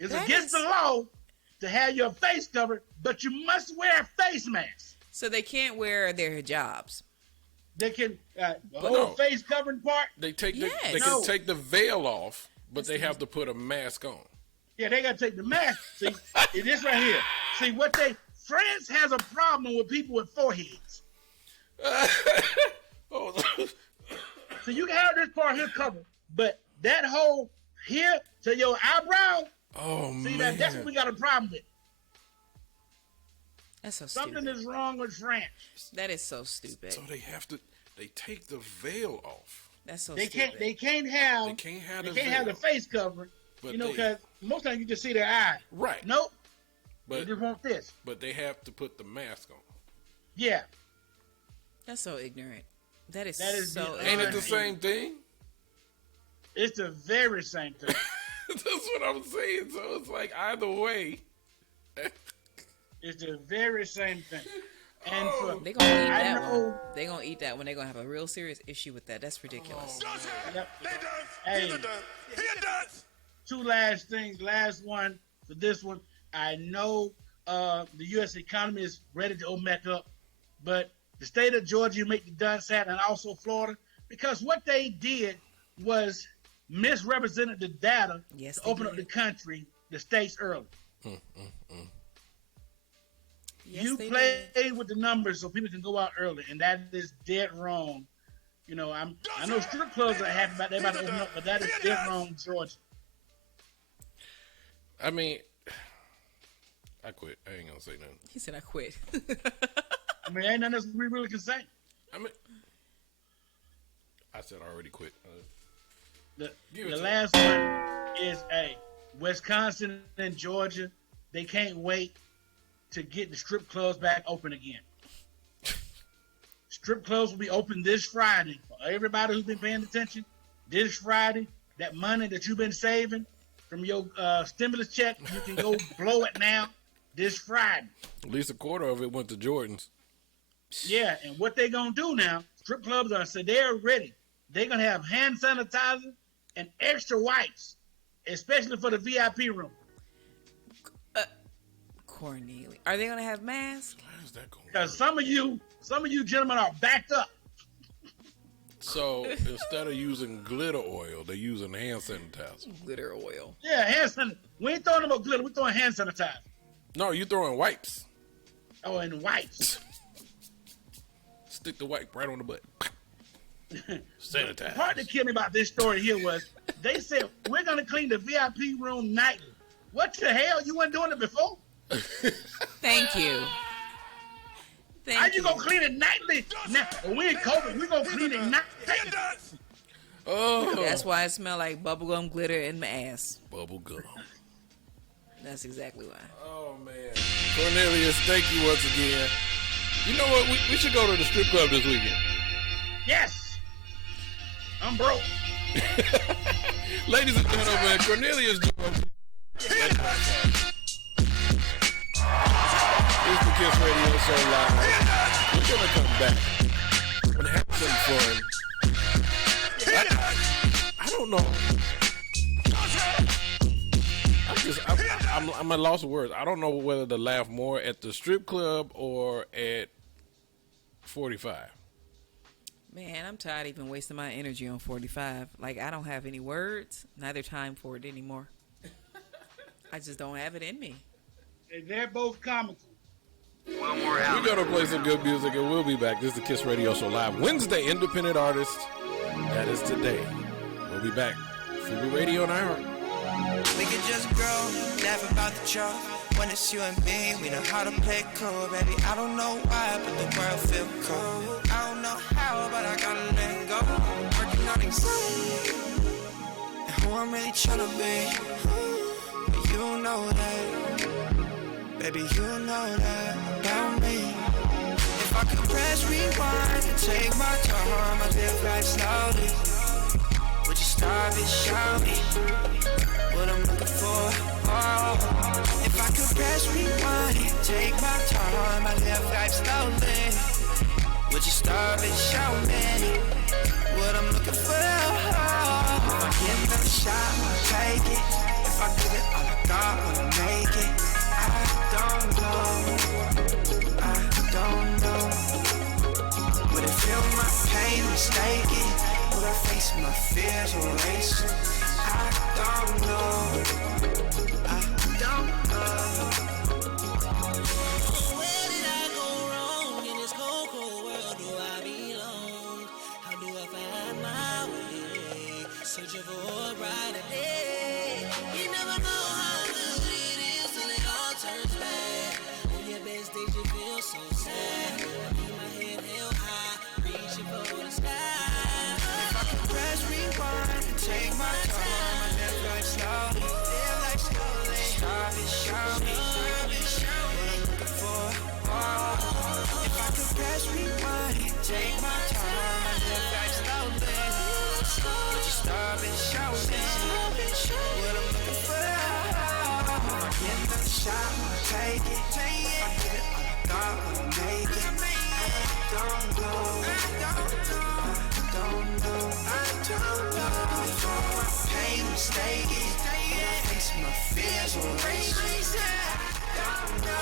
It's against the law to have your face covered, but you must wear a face mask. So they can't wear their hijabs. They can the whole face covering part. They take they can take the veil off, but they have to put a mask on. Yeah, they got to take the mask. See, it is right here. See France has a problem with people with foreheads. So you can have this part here covered, but that whole here to your eyebrow. Oh see, man, that's what we got a problem with. That's so Something stupid. is wrong with France. That is so stupid. So they take the veil off. That's so they stupid. They can't have the face covering. But because most times you just see their eye. Right. Nope. But they just want this. But they have to put the mask on. Yeah. That's so ignorant. That is so ignorant. Ain't it the same thing? It's the very same thing. That's what I'm saying. So it's like either way. It's the very same thing. And they're gonna eat that one. They're gonna eat that one. They're gonna have a real serious issue with that. That's ridiculous. They done. Hey, He's a done. He a done. two last things. Last one for this one. I know the U.S. economy is ready to open back up, but the state of Georgia make the done sat, and also Florida, because what they did was misrepresented the data to open up the country, the states early. Yes, you play with the numbers so people can go out early, and that is dead wrong. You know, I know strip clubs are happy about they about to open up, but that is dead wrong, Georgia. I mean, I quit. I ain't gonna say nothing. He said I quit. I mean, ain't nothing else we really can say. I mean, I said I already quit. The last one is Wisconsin and Georgia. They can't wait to get the strip clubs back open again. Strip clubs will be open this Friday. For everybody who's been paying attention, this Friday, that money that you've been saving from your stimulus check, you can go blow it now this Friday. At least a quarter of it went to Jordan's. Yeah, and what they going to do now, strip clubs they're ready. They're going to have hand sanitizer and extra wipes, especially for the VIP room. Cornelia, are they going to have masks? How's that going? Because some of you gentlemen are backed up. So instead of using glitter oil, they're using hand sanitizer. Glitter oil. Yeah, hand sanitizer. We ain't throwing no glitter. We're throwing hand sanitizer. No, you throwing wipes. Oh, and wipes. Stick the wipe right on the butt. Sanitize. The part that killed me about this story here was they said, we're going to clean the VIP room nightly. What the hell? You weren't doing it before? Thank you. How you going to clean it nightly? Now, we in COVID, we're going to clean it nightly. Oh. That's why it smelled like bubblegum glitter in my ass. Bubblegum. That's exactly why. Oh, man. Cornelius, thank you once again. You know what? We should go to the strip club this weekend. Yes. I'm broke. Ladies and gentlemen, Cornelius It's the Kiss Radio Show Live. We're going to come back and have some fun. I don't know. I'm at loss of words. I don't know whether to laugh more at the strip club or at 45. Man, I'm tired of even wasting my energy on 45. Like, I don't have any words, neither time for it anymore. I just don't have it in me. They're both comical. We're going to play some good music and we'll be back. This is the Kiss Radio Show Live. Wednesday, independent artist. That is today. We'll be back. FUBU Radio and iHEART. We could just grow, laugh about the trouble. When it's you and me, we know how to play cool, baby. I don't know why, but the world feel cold. I don't know how, but I gotta let it go. Working on anxiety and who I'm really trying to be. But you know that, baby, you know that about me. If I could press rewind and take my time, I'd live life slowly. Would you stop and show me what I'm looking for? Oh, if I could press rewind and take my time, I live life slowly. Would you stop and show me what I'm looking for? If I get another shot, I'll take it. If I give it all I got, will I make it? I don't know. Would it feel my pain mistaken? Would I face my fears erased? I don't know. Where did I go wrong in this cold, cold world? Do I belong? How do I find my way? Searching for a brighter day. You never know how good it is till it all turns bad. On your best days you feel so sad. I keep my head held high, reaching for the sky. If I could press rewind and take my time, I live life slowly. Stop and show me what I'm looking for. Oh, if I could press rewind and take my time, I live life slowly. Would you stop and show me what I'm looking for? If I get another shot, I'll take it. If I give it all I got, will I make it? I don't know. Before my pain mistaken, My fears will raise. Don't go.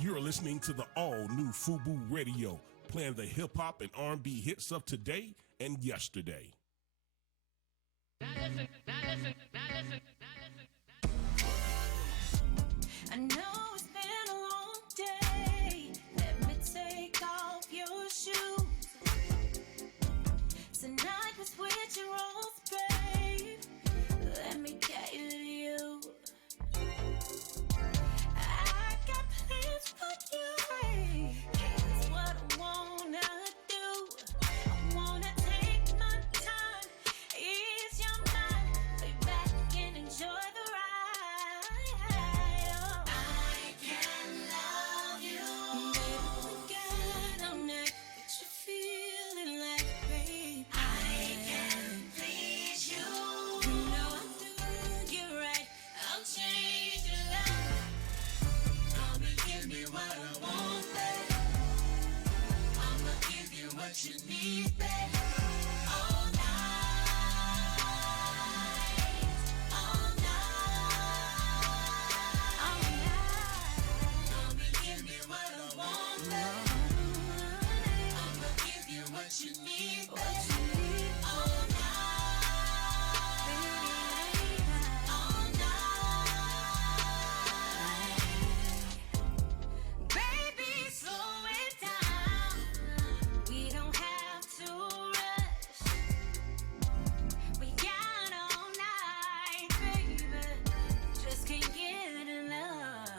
You're listening to the all-new FUBU Radio, playing the hip-hop and R&B hits of today and yesterday. I know it's been a long day. Let me take off your shoes. Tonight we're switching roles, babe. Let me cater to you. I got plans for you. Here's what I wanna do. I wanna take my time, ease your mind, lay back and enjoy the ride. I can love you, baby. We got all night. What you feeling like, babe? I can please you. You know I'm doing you right. I'll change your life. Come and give me what I want, babe. I'ma give you what you need, babe. All night, all night, all night. Come and give me what I want, babe. I'ma give you what you need, babe. All night, all night. Baby, slow it down. We don't have to rush. We got all night, baby. Just can't get enough.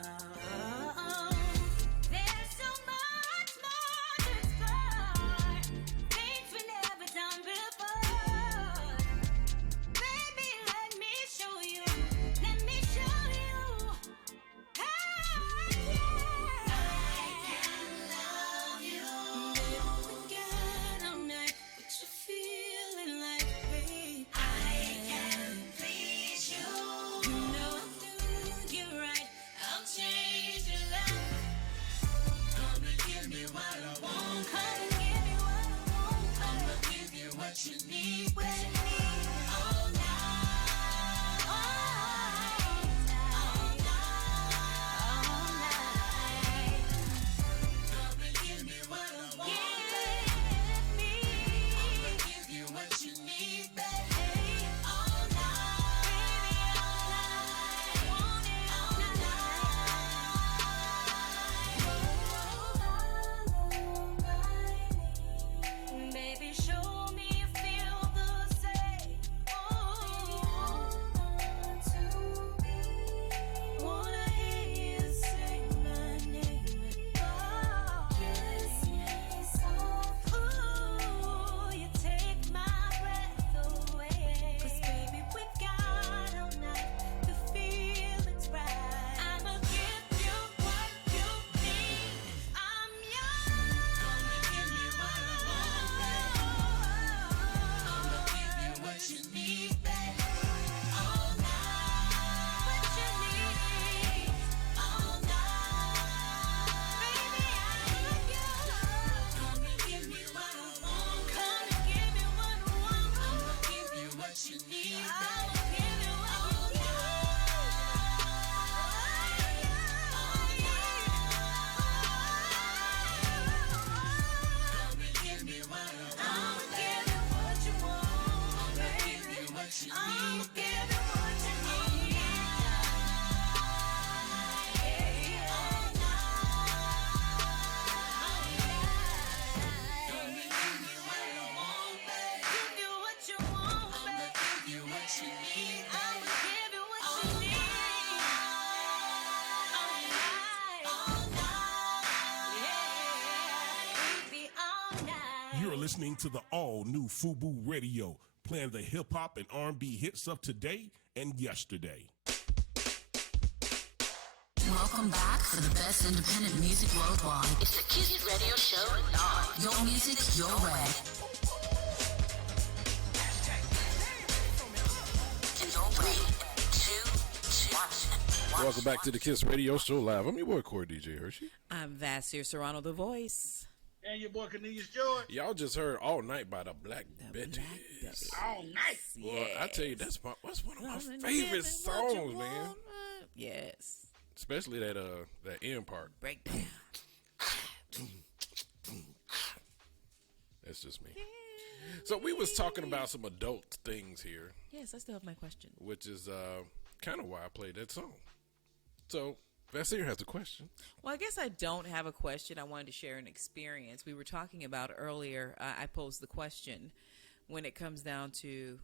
There's so much more to explore. Things we never done before. Baby, let me show you. Let me show you. Hey, yeah. I can love you. Baby, we got all night. What you feeling like, babe? I can please you. You know I'm doing you right. I'll change your life. Come and give me what I want. Come and give me what I want. I'ma give you what you need, babe. All night, all night. Come and give me what I want, babe. I'ma give you what you need, babe. All night, want it all night. Baby, show me you feel the same. Wanna hear you sing my name. Kiss me soft. Ooh, you take my breath away. 'Cause baby, we got all night. The feeling's right. I'ma give you what you need. I'm yours. Come and give me what I want, babe. I'ma give you what you need, babe. All night. What you need. All night. Baby, I'm yours. Come and give me what I want. Come and give me what I want. I'ma give you what you need, babe. I'ma give you what you need. Come and give me what I want. I'ma give you what you want. I'ma give you what you need. I'ma give you what you need. All night. Come and give me what I want, babe. Give you what you want, babe. I'ma give you what you need, babe. I'ma give you what you need. All night, all night. Yeah, baby, all night. You're listening to the all-new FUBU Radio, playing the hip-hop and R&B hits of today and yesterday. Welcome back for the best independent music worldwide. It's the Kiss Radio Show live. Your music, your way. And your way. 2, 1. Welcome back to the Kiss Radio Show live. I'm your boy, Corey DJ Hershey. I'm Vassir Serrano, the voice. And your boy Cornelius George. Y'all just heard All Night by the Black Betties. All night. Well, I tell you, that's one of my favorite songs, man. Yes. Especially that end part. Breakdown. That's just me. So we was talking about some adult things here. Yes, I still have my question. Which is kind of why I played that song. So Vassir has a question. Well, I guess I don't have a question. I wanted to share an experience. We were talking about earlier, I posed the question, when it comes down to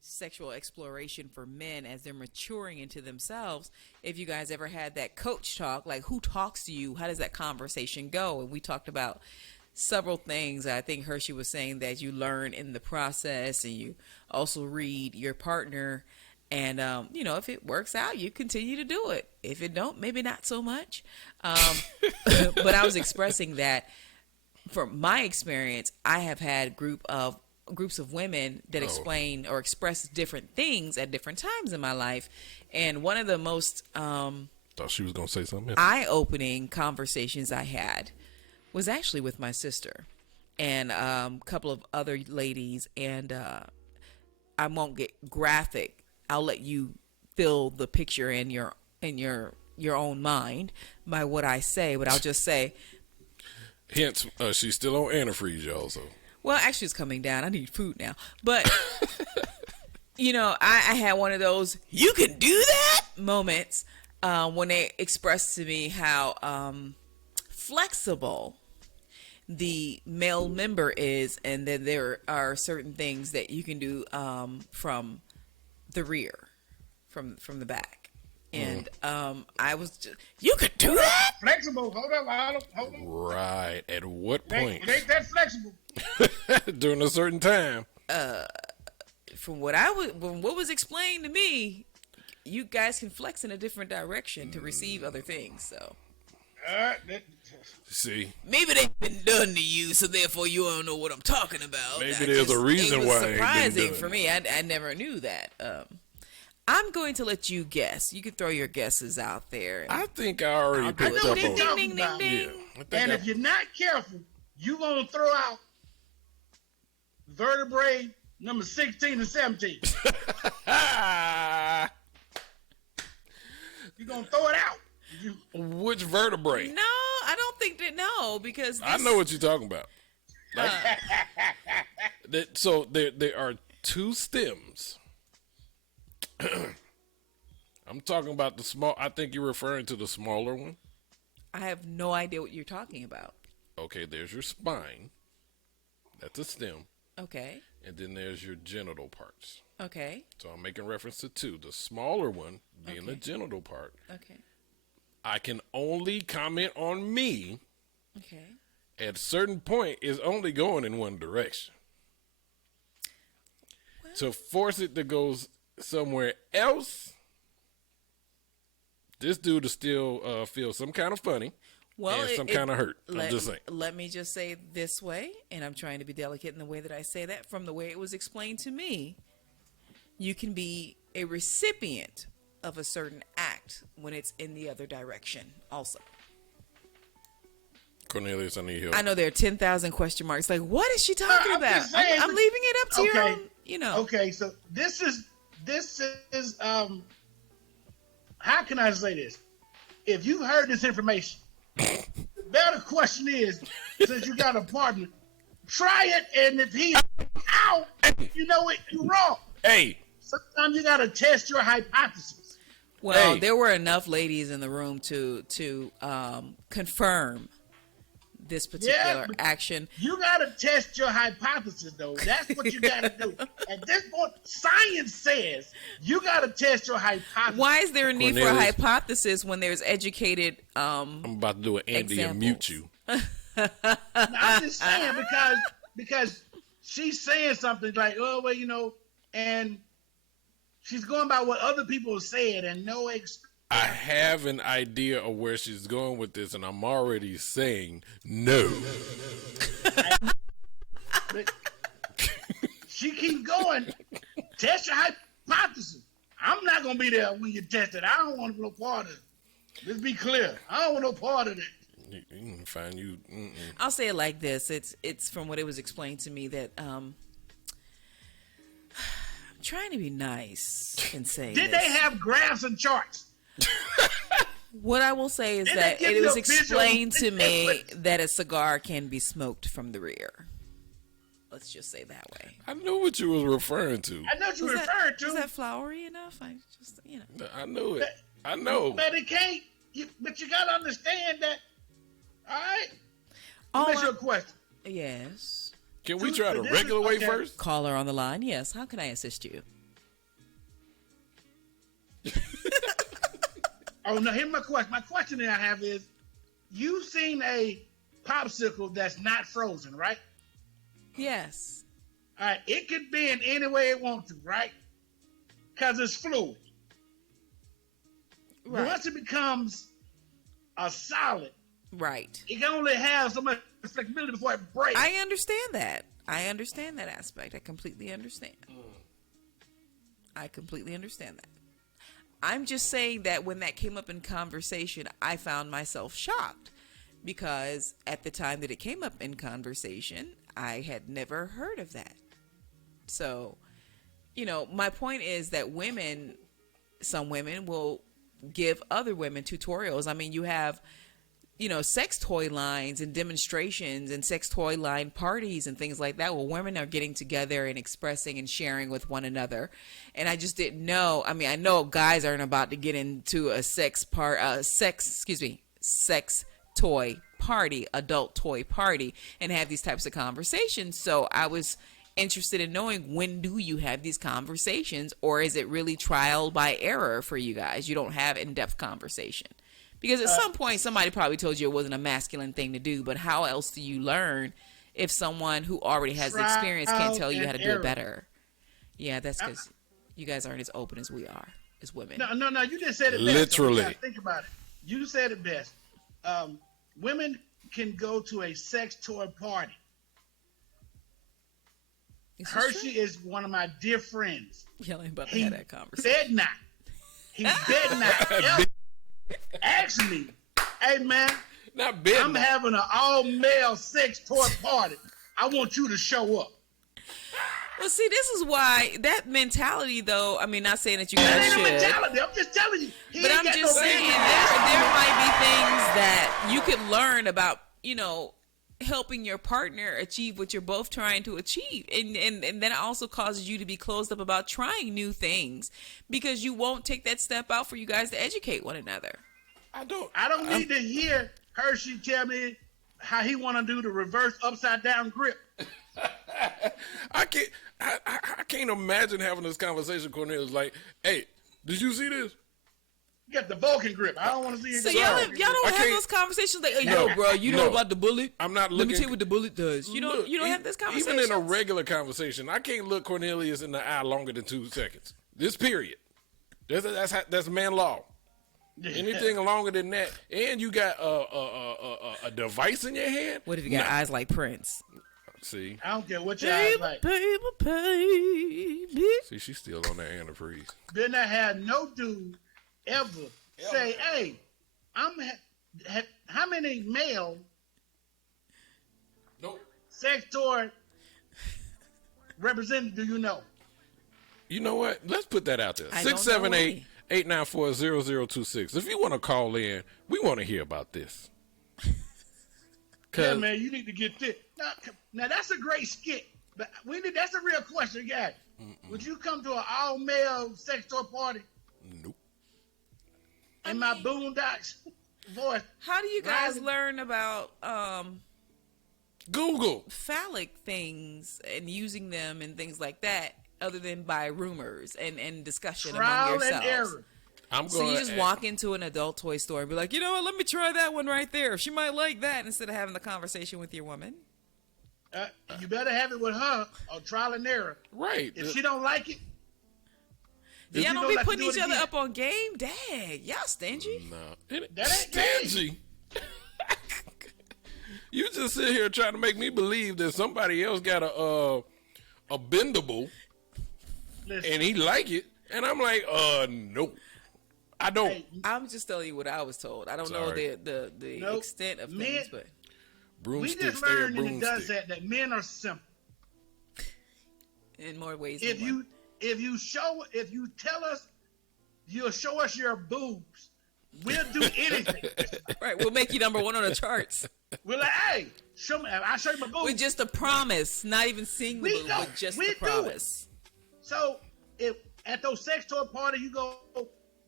sexual exploration for men as they're maturing into themselves, if you guys ever had that coach talk, like who talks to you, how does that conversation go? And we talked about several things. I think Hershey was saying that you learn in the process, and you also read your partner, and if it works out, you continue to do it. If it don't, maybe not so much. But I was expressing that from my experience, I have had groups of women that explain or express different things at different times in my life, and one of the most thought she was gonna say something else. Eye-opening conversations I had was actually with my sister and a couple of other ladies, and I won't get graphic. I'll let you fill the picture in your own mind by what I say, but I'll just say. Hence, she's still on antifreeze, y'all. So. Well, actually, it's coming down. I need food now, but I had one of those "you can do that" moments when they expressed to me how flexible the male member is, and then there are certain things that you can do from the rear, from the back, and I was just, you could do that. Flexible. Hold on. Right. At what point? It ain't that flexible. During a certain time. From what was explained to me, you guys can flex in a different direction to receive other things. So. See, maybe they've been done to you, so therefore you don't know what I'm talking about. Maybe there's a reason why. It was surprising for me. I never knew that. I'm going to let you guess. You can throw your guesses out there. I think I already picked up on. Ding. Yeah, and if you're not careful, you're gonna throw out vertebrae number 16 and 17. You're gonna throw it out. Which vertebrae? No, I don't think that. No, because I know what you're talking about. So there are two stems. I'm talking about the small. I think you're referring to the smaller one. I have no idea what you're talking about. Okay, there's your spine. That's a stem. Okay. And then there's your genital parts. Okay. So I'm making reference to two. The smaller one being the genital part. Okay. I can only comment on me. Okay. At a certain point, it's only going in one direction. Well, to force it to go somewhere else, this dude will still feel some kind of funny and some kind of hurt. I'm just saying. Let me just say this way, and I'm trying to be delicate in the way that I say that. From the way it was explained to me, you can be a recipient of a certain act when it's in the other direction also. Cornelius, I need help. I know there are 10,000 question marks. Like, what is she talking about? I'm leaving it up to your own, Okay, so this is how can I say this? If you've heard this information, the better question is, since you got a partner, try it, and if he's out, you know what, you're wrong. Hey. Sometimes you gotta test your hypothesis. Well, there were enough ladies in the room to confirm this particular action. You gotta test your hypothesis, though. That's what you gotta do. At this point, science says you gotta test your hypothesis. Why is there a need for a hypothesis when there's educated? I'm about to do an Andy and mute you. I'm just saying because she's saying something like, oh well, and she's going by what other people said and no experience. I have an idea of where she's going with this, and I'm already saying no. She keep going. Test your hypothesis. I'm not going to be there when you test it. I don't want no part of it. Let's be clear. I don't want no part of that. You can find you. I'll say it like this. It's from what it was explained to me that I'm trying to be nice and say Did they have graphs and charts? What I will say is Did that they give it you was a visual explained to me template? that a cigar can be smoked from the rear. Let's just say that way. I knew what you was referring to. I know what you were Is that- referring to. Is that flowery enough? I just, I knew it. I know. But it can't. But you gotta understand that. All right. All Let me ask you a I- question. Yes. Can we try the regular way first? Caller on the line. Yes. How can I assist you? Oh no! Here's my question. My question that I have is: you've seen a popsicle that's not frozen, right? Yes. All right. It could be in any way it wants to, right? Because it's fluid. Right. Once it becomes a solid, Right. it can only have so much flexibility before it breaks. I understand that. I understand that aspect. I completely understand. I completely understand that. I'm just saying that when that came up in conversation, I found myself shocked because at the time that it came up in conversation, I had never heard of that. So, my point is that some women will give other women tutorials. I mean, you have, sex toy lines and demonstrations and sex toy line parties and things like that where women are getting together and expressing and sharing with one another. And I just didn't know. I mean, I know guys aren't about to get into a sex toy party, adult toy party, and have these types of conversations. So I was interested in knowing, when do you have these conversations, or is it really trial by error for you guys? You don't have in-depth conversation. Because at some point, somebody probably told you it wasn't a masculine thing to do, but how else do you learn if someone who already has the experience can't tell you how to do it better? Yeah, that's because you guys aren't as open as we are, as women. No, you just said it best. Literally. So you gotta think about it. You said it best. Women can go to a sex toy party. Hershey is one of my dear friends. Y'all ain't about to have that conversation. He bet not ever ask me, hey man, I'm having an all-male sex toy party. I want you to show up. Well, see, this is why that mentality, though. I mean, not saying that you That guys ain't should. a mentality. I'm just telling you. But I'm just saying, there might be things that you could learn about, helping your partner achieve what you're both trying to achieve. And then it also causes you to be closed up about trying new things because you won't take that step out for you guys to educate one another. I don't need to hear Hershey tell me how he want to do the reverse upside down grip. I can't imagine having this conversation. Cornelius, like, hey, did you see this? Get the Vulcan grip. I don't want to see it. So y'all don't have those conversations like, hey, yo, bro, you know about the bullet? I'm not looking. Let me tell you what the bullet does. You don't have this conversation. Even in a regular conversation, I can't look Cornelius in the eye longer than 2 seconds. This period. That's man law. Anything longer than that, and you got a device in your hand. What if you got eyes like Prince? See, I don't care what your eyes like. Baby. See, she's still on that antifreeze. Then I had no dude ever say, "Hey, how many male sex toy representatives do you know?" You know what? Let's put that out there. I don't know 678-894-0026. If you want to call in, we want to hear about this. Yeah, man, you need to get this. Now that's a great skit, but that's a real question, guys. Would you come to an all-male sex toy party? Nope. In my Boondocks voice. How do you guys learn about Google phallic things and using them and things like that, other than by rumors and discussion Trial among yourselves? and error. So you just walk into an adult toy store and be like, you know what, let me try that one right there. She might like that, instead of having the conversation with your woman. You better have it with her or trial and error. Right. If she don't like it. Y'all don't be putting each other up on game? Dang, y'all stingy. No. That ain't stingy. You just sit here trying to make me believe that somebody else got a bendable and he like it. And I'm like, nope. I don't. Hey, I'm just telling you what I was told. I don't know Sorry. the Nope. extent of Men- things, but we Broomstick, just stay a learned in the dust broomstick. that men are simple. in more ways If than one. if you tell us you'll show us your boobs, we'll do anything. Right, we'll make you number one on the charts We're like, hey, show me. I'll show you my boobs. with just a promise, not even seeing the We boob, know. but just We the do it. promise. So if at those sex toy parties you go,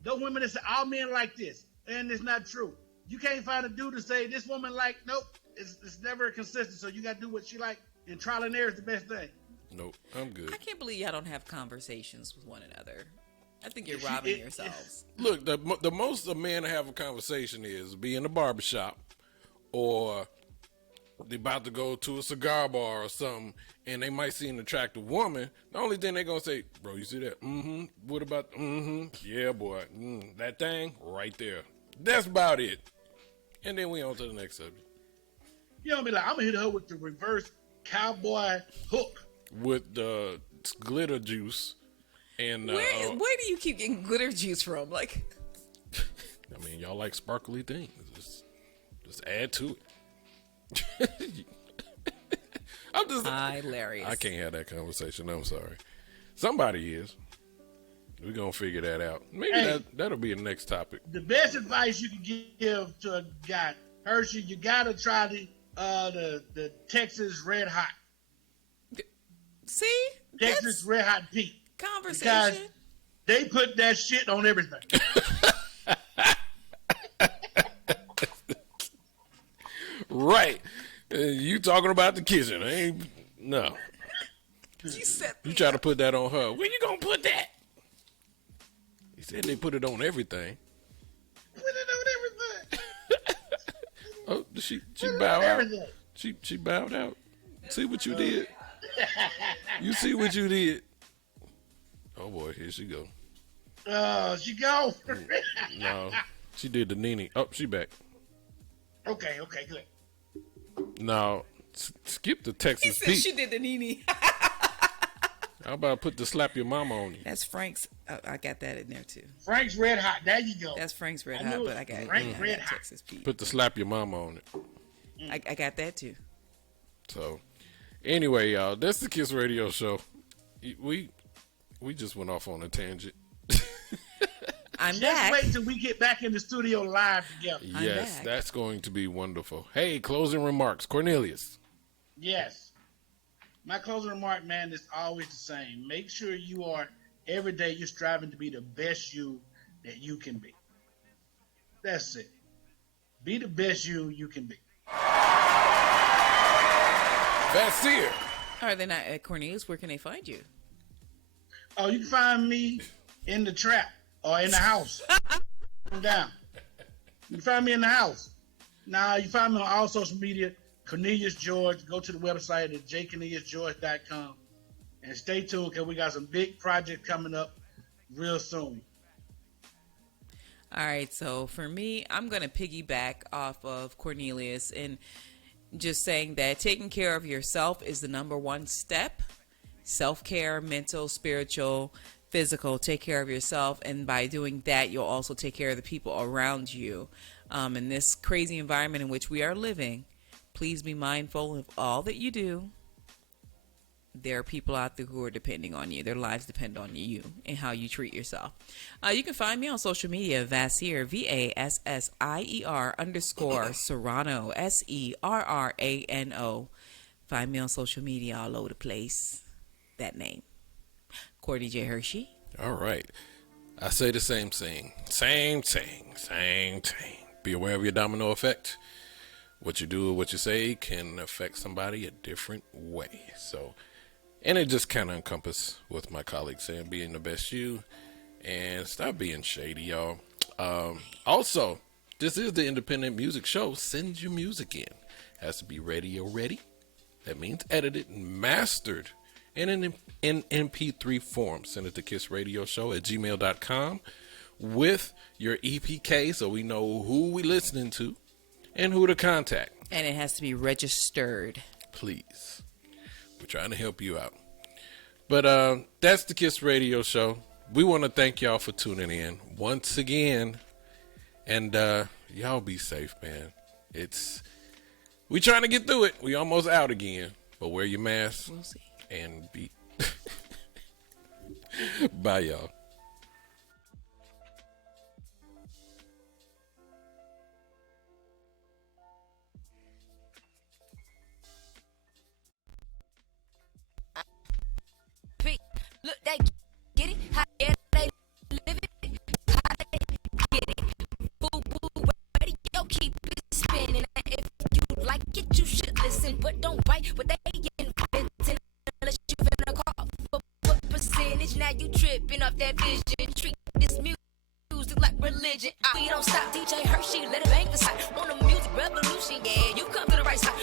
those women that say all men like this, and it's not true. You can't find a dude to say this woman like. Nope, it's never consistent. So you got to do what she like, and trial and error is the best thing. Nope, I'm good. I can't believe y'all don't have conversations with one another. I think you're If you- robbing if- yourselves. Look, the most a man have a conversation is be in the barbershop, or they about to go to a cigar bar or something, and they might see an attractive woman. The only thing they gonna say, bro, you see that? Mm-hmm. What about? Mm-hmm. Yeah, boy. That thing right there. That's about it. And then we on to the next subject. You don't be like, I'm gonna hit her with the reverse cowboy hook. With the glitter juice and Where do you keep getting glitter juice from? Like, I mean, y'all like sparkly things. Just add to it. I'm just hilarious. I can't have that conversation. I'm sorry. Somebody is. We're gonna figure that out. Maybe Hey. that'll be the next topic. The best advice you can give to a guy, Hershey, you gotta try the Texas Red Hot. See? Texas Red Hot Pete. Conversation. Because they put that shit on everything. Right. You talking about the kitchen? No. You try to put that on her. Where you gonna put that? He said they put it on everything. Put it on everything. Oh, she Put it bowed on out. everything. She bowed out. See what you did. You see what you did. Oh boy, here she go. She go. No, she did the Nene. Oh, she back. Okay, good. No, skip the He Texas said Pete. she did the Nene. How about put the slap your mama on you? That's Frank's. I got that in there too. Frank's Red Hot. There you go. That's Frank's Red I Hot, knew but it. I got Frank's I Red got Hot. Texas Pete. Put the slap your mama on it. I got that too. So, anyway, y'all, that's the Kiss Radio Show. We just went off on a tangent. I'm Just back. wait till we get back in the studio live together. Yes, back. that's going to be wonderful. Hey, closing remarks, Cornelius. Yes. My closing remark, man, is always the same. Make sure you are, every day, you're striving to be the best you that you can be. That's it. Be the best you can be. That's it. All right, then, Cornelius, where can they find you? Oh, you can find me in the trap or in the house. I'm down. You can find me in the house. Now, you find me on all social media, Cornelius George. Go to the website at jcorneliusgeorge.com. And stay tuned because we got some big projects coming up real soon. All right, so for me, I'm going to piggyback off of Cornelius and just saying that taking care of yourself is the number one step. Self-care, mental, spiritual, physical. Take care of yourself, and by doing that, you'll also take care of the people around you. In this crazy environment in which we are living, please be mindful of all that you do. There are people out there who are depending on you. Their lives depend on you and how you treat yourself. You can find me on social media, Vassier, VASSIER _ Serrano, SERRANO. Find me on social media all over the place. That name. Courtney J. Hershey. All right. I say the same thing. Same thing. Be aware of your domino effect. What you do or what you say can affect somebody a different way. So, and it just kind of encompasses with my colleagues saying being the best you and stop being shady, y'all. Also, this is the independent music show. Send your music in. Has to be radio ready. That means edited and mastered in an MP3 form. Send it to kissradioshow@gmail.com with your EPK so we know who we listening to and who to contact. And it has to be registered. Please. We're trying to help you out. But that's the Kiss Radio Show. we want to thank y'all for tuning in once again. And y'all be safe, man. We trying to get through it. We almost out again. But wear your mask. We'll see. And be. Bye, y'all. Look, they get it. How they live it. How they get it. FUBU radio, keep it spinning. If you like it, you should listen. But don't bite what they inventing unless you finna call for percentage. Now you tripping off that vision. Treat this music like religion. We don't stop. DJ Hershey, let it bang the side. On the music revolution, yeah. You come to the right side.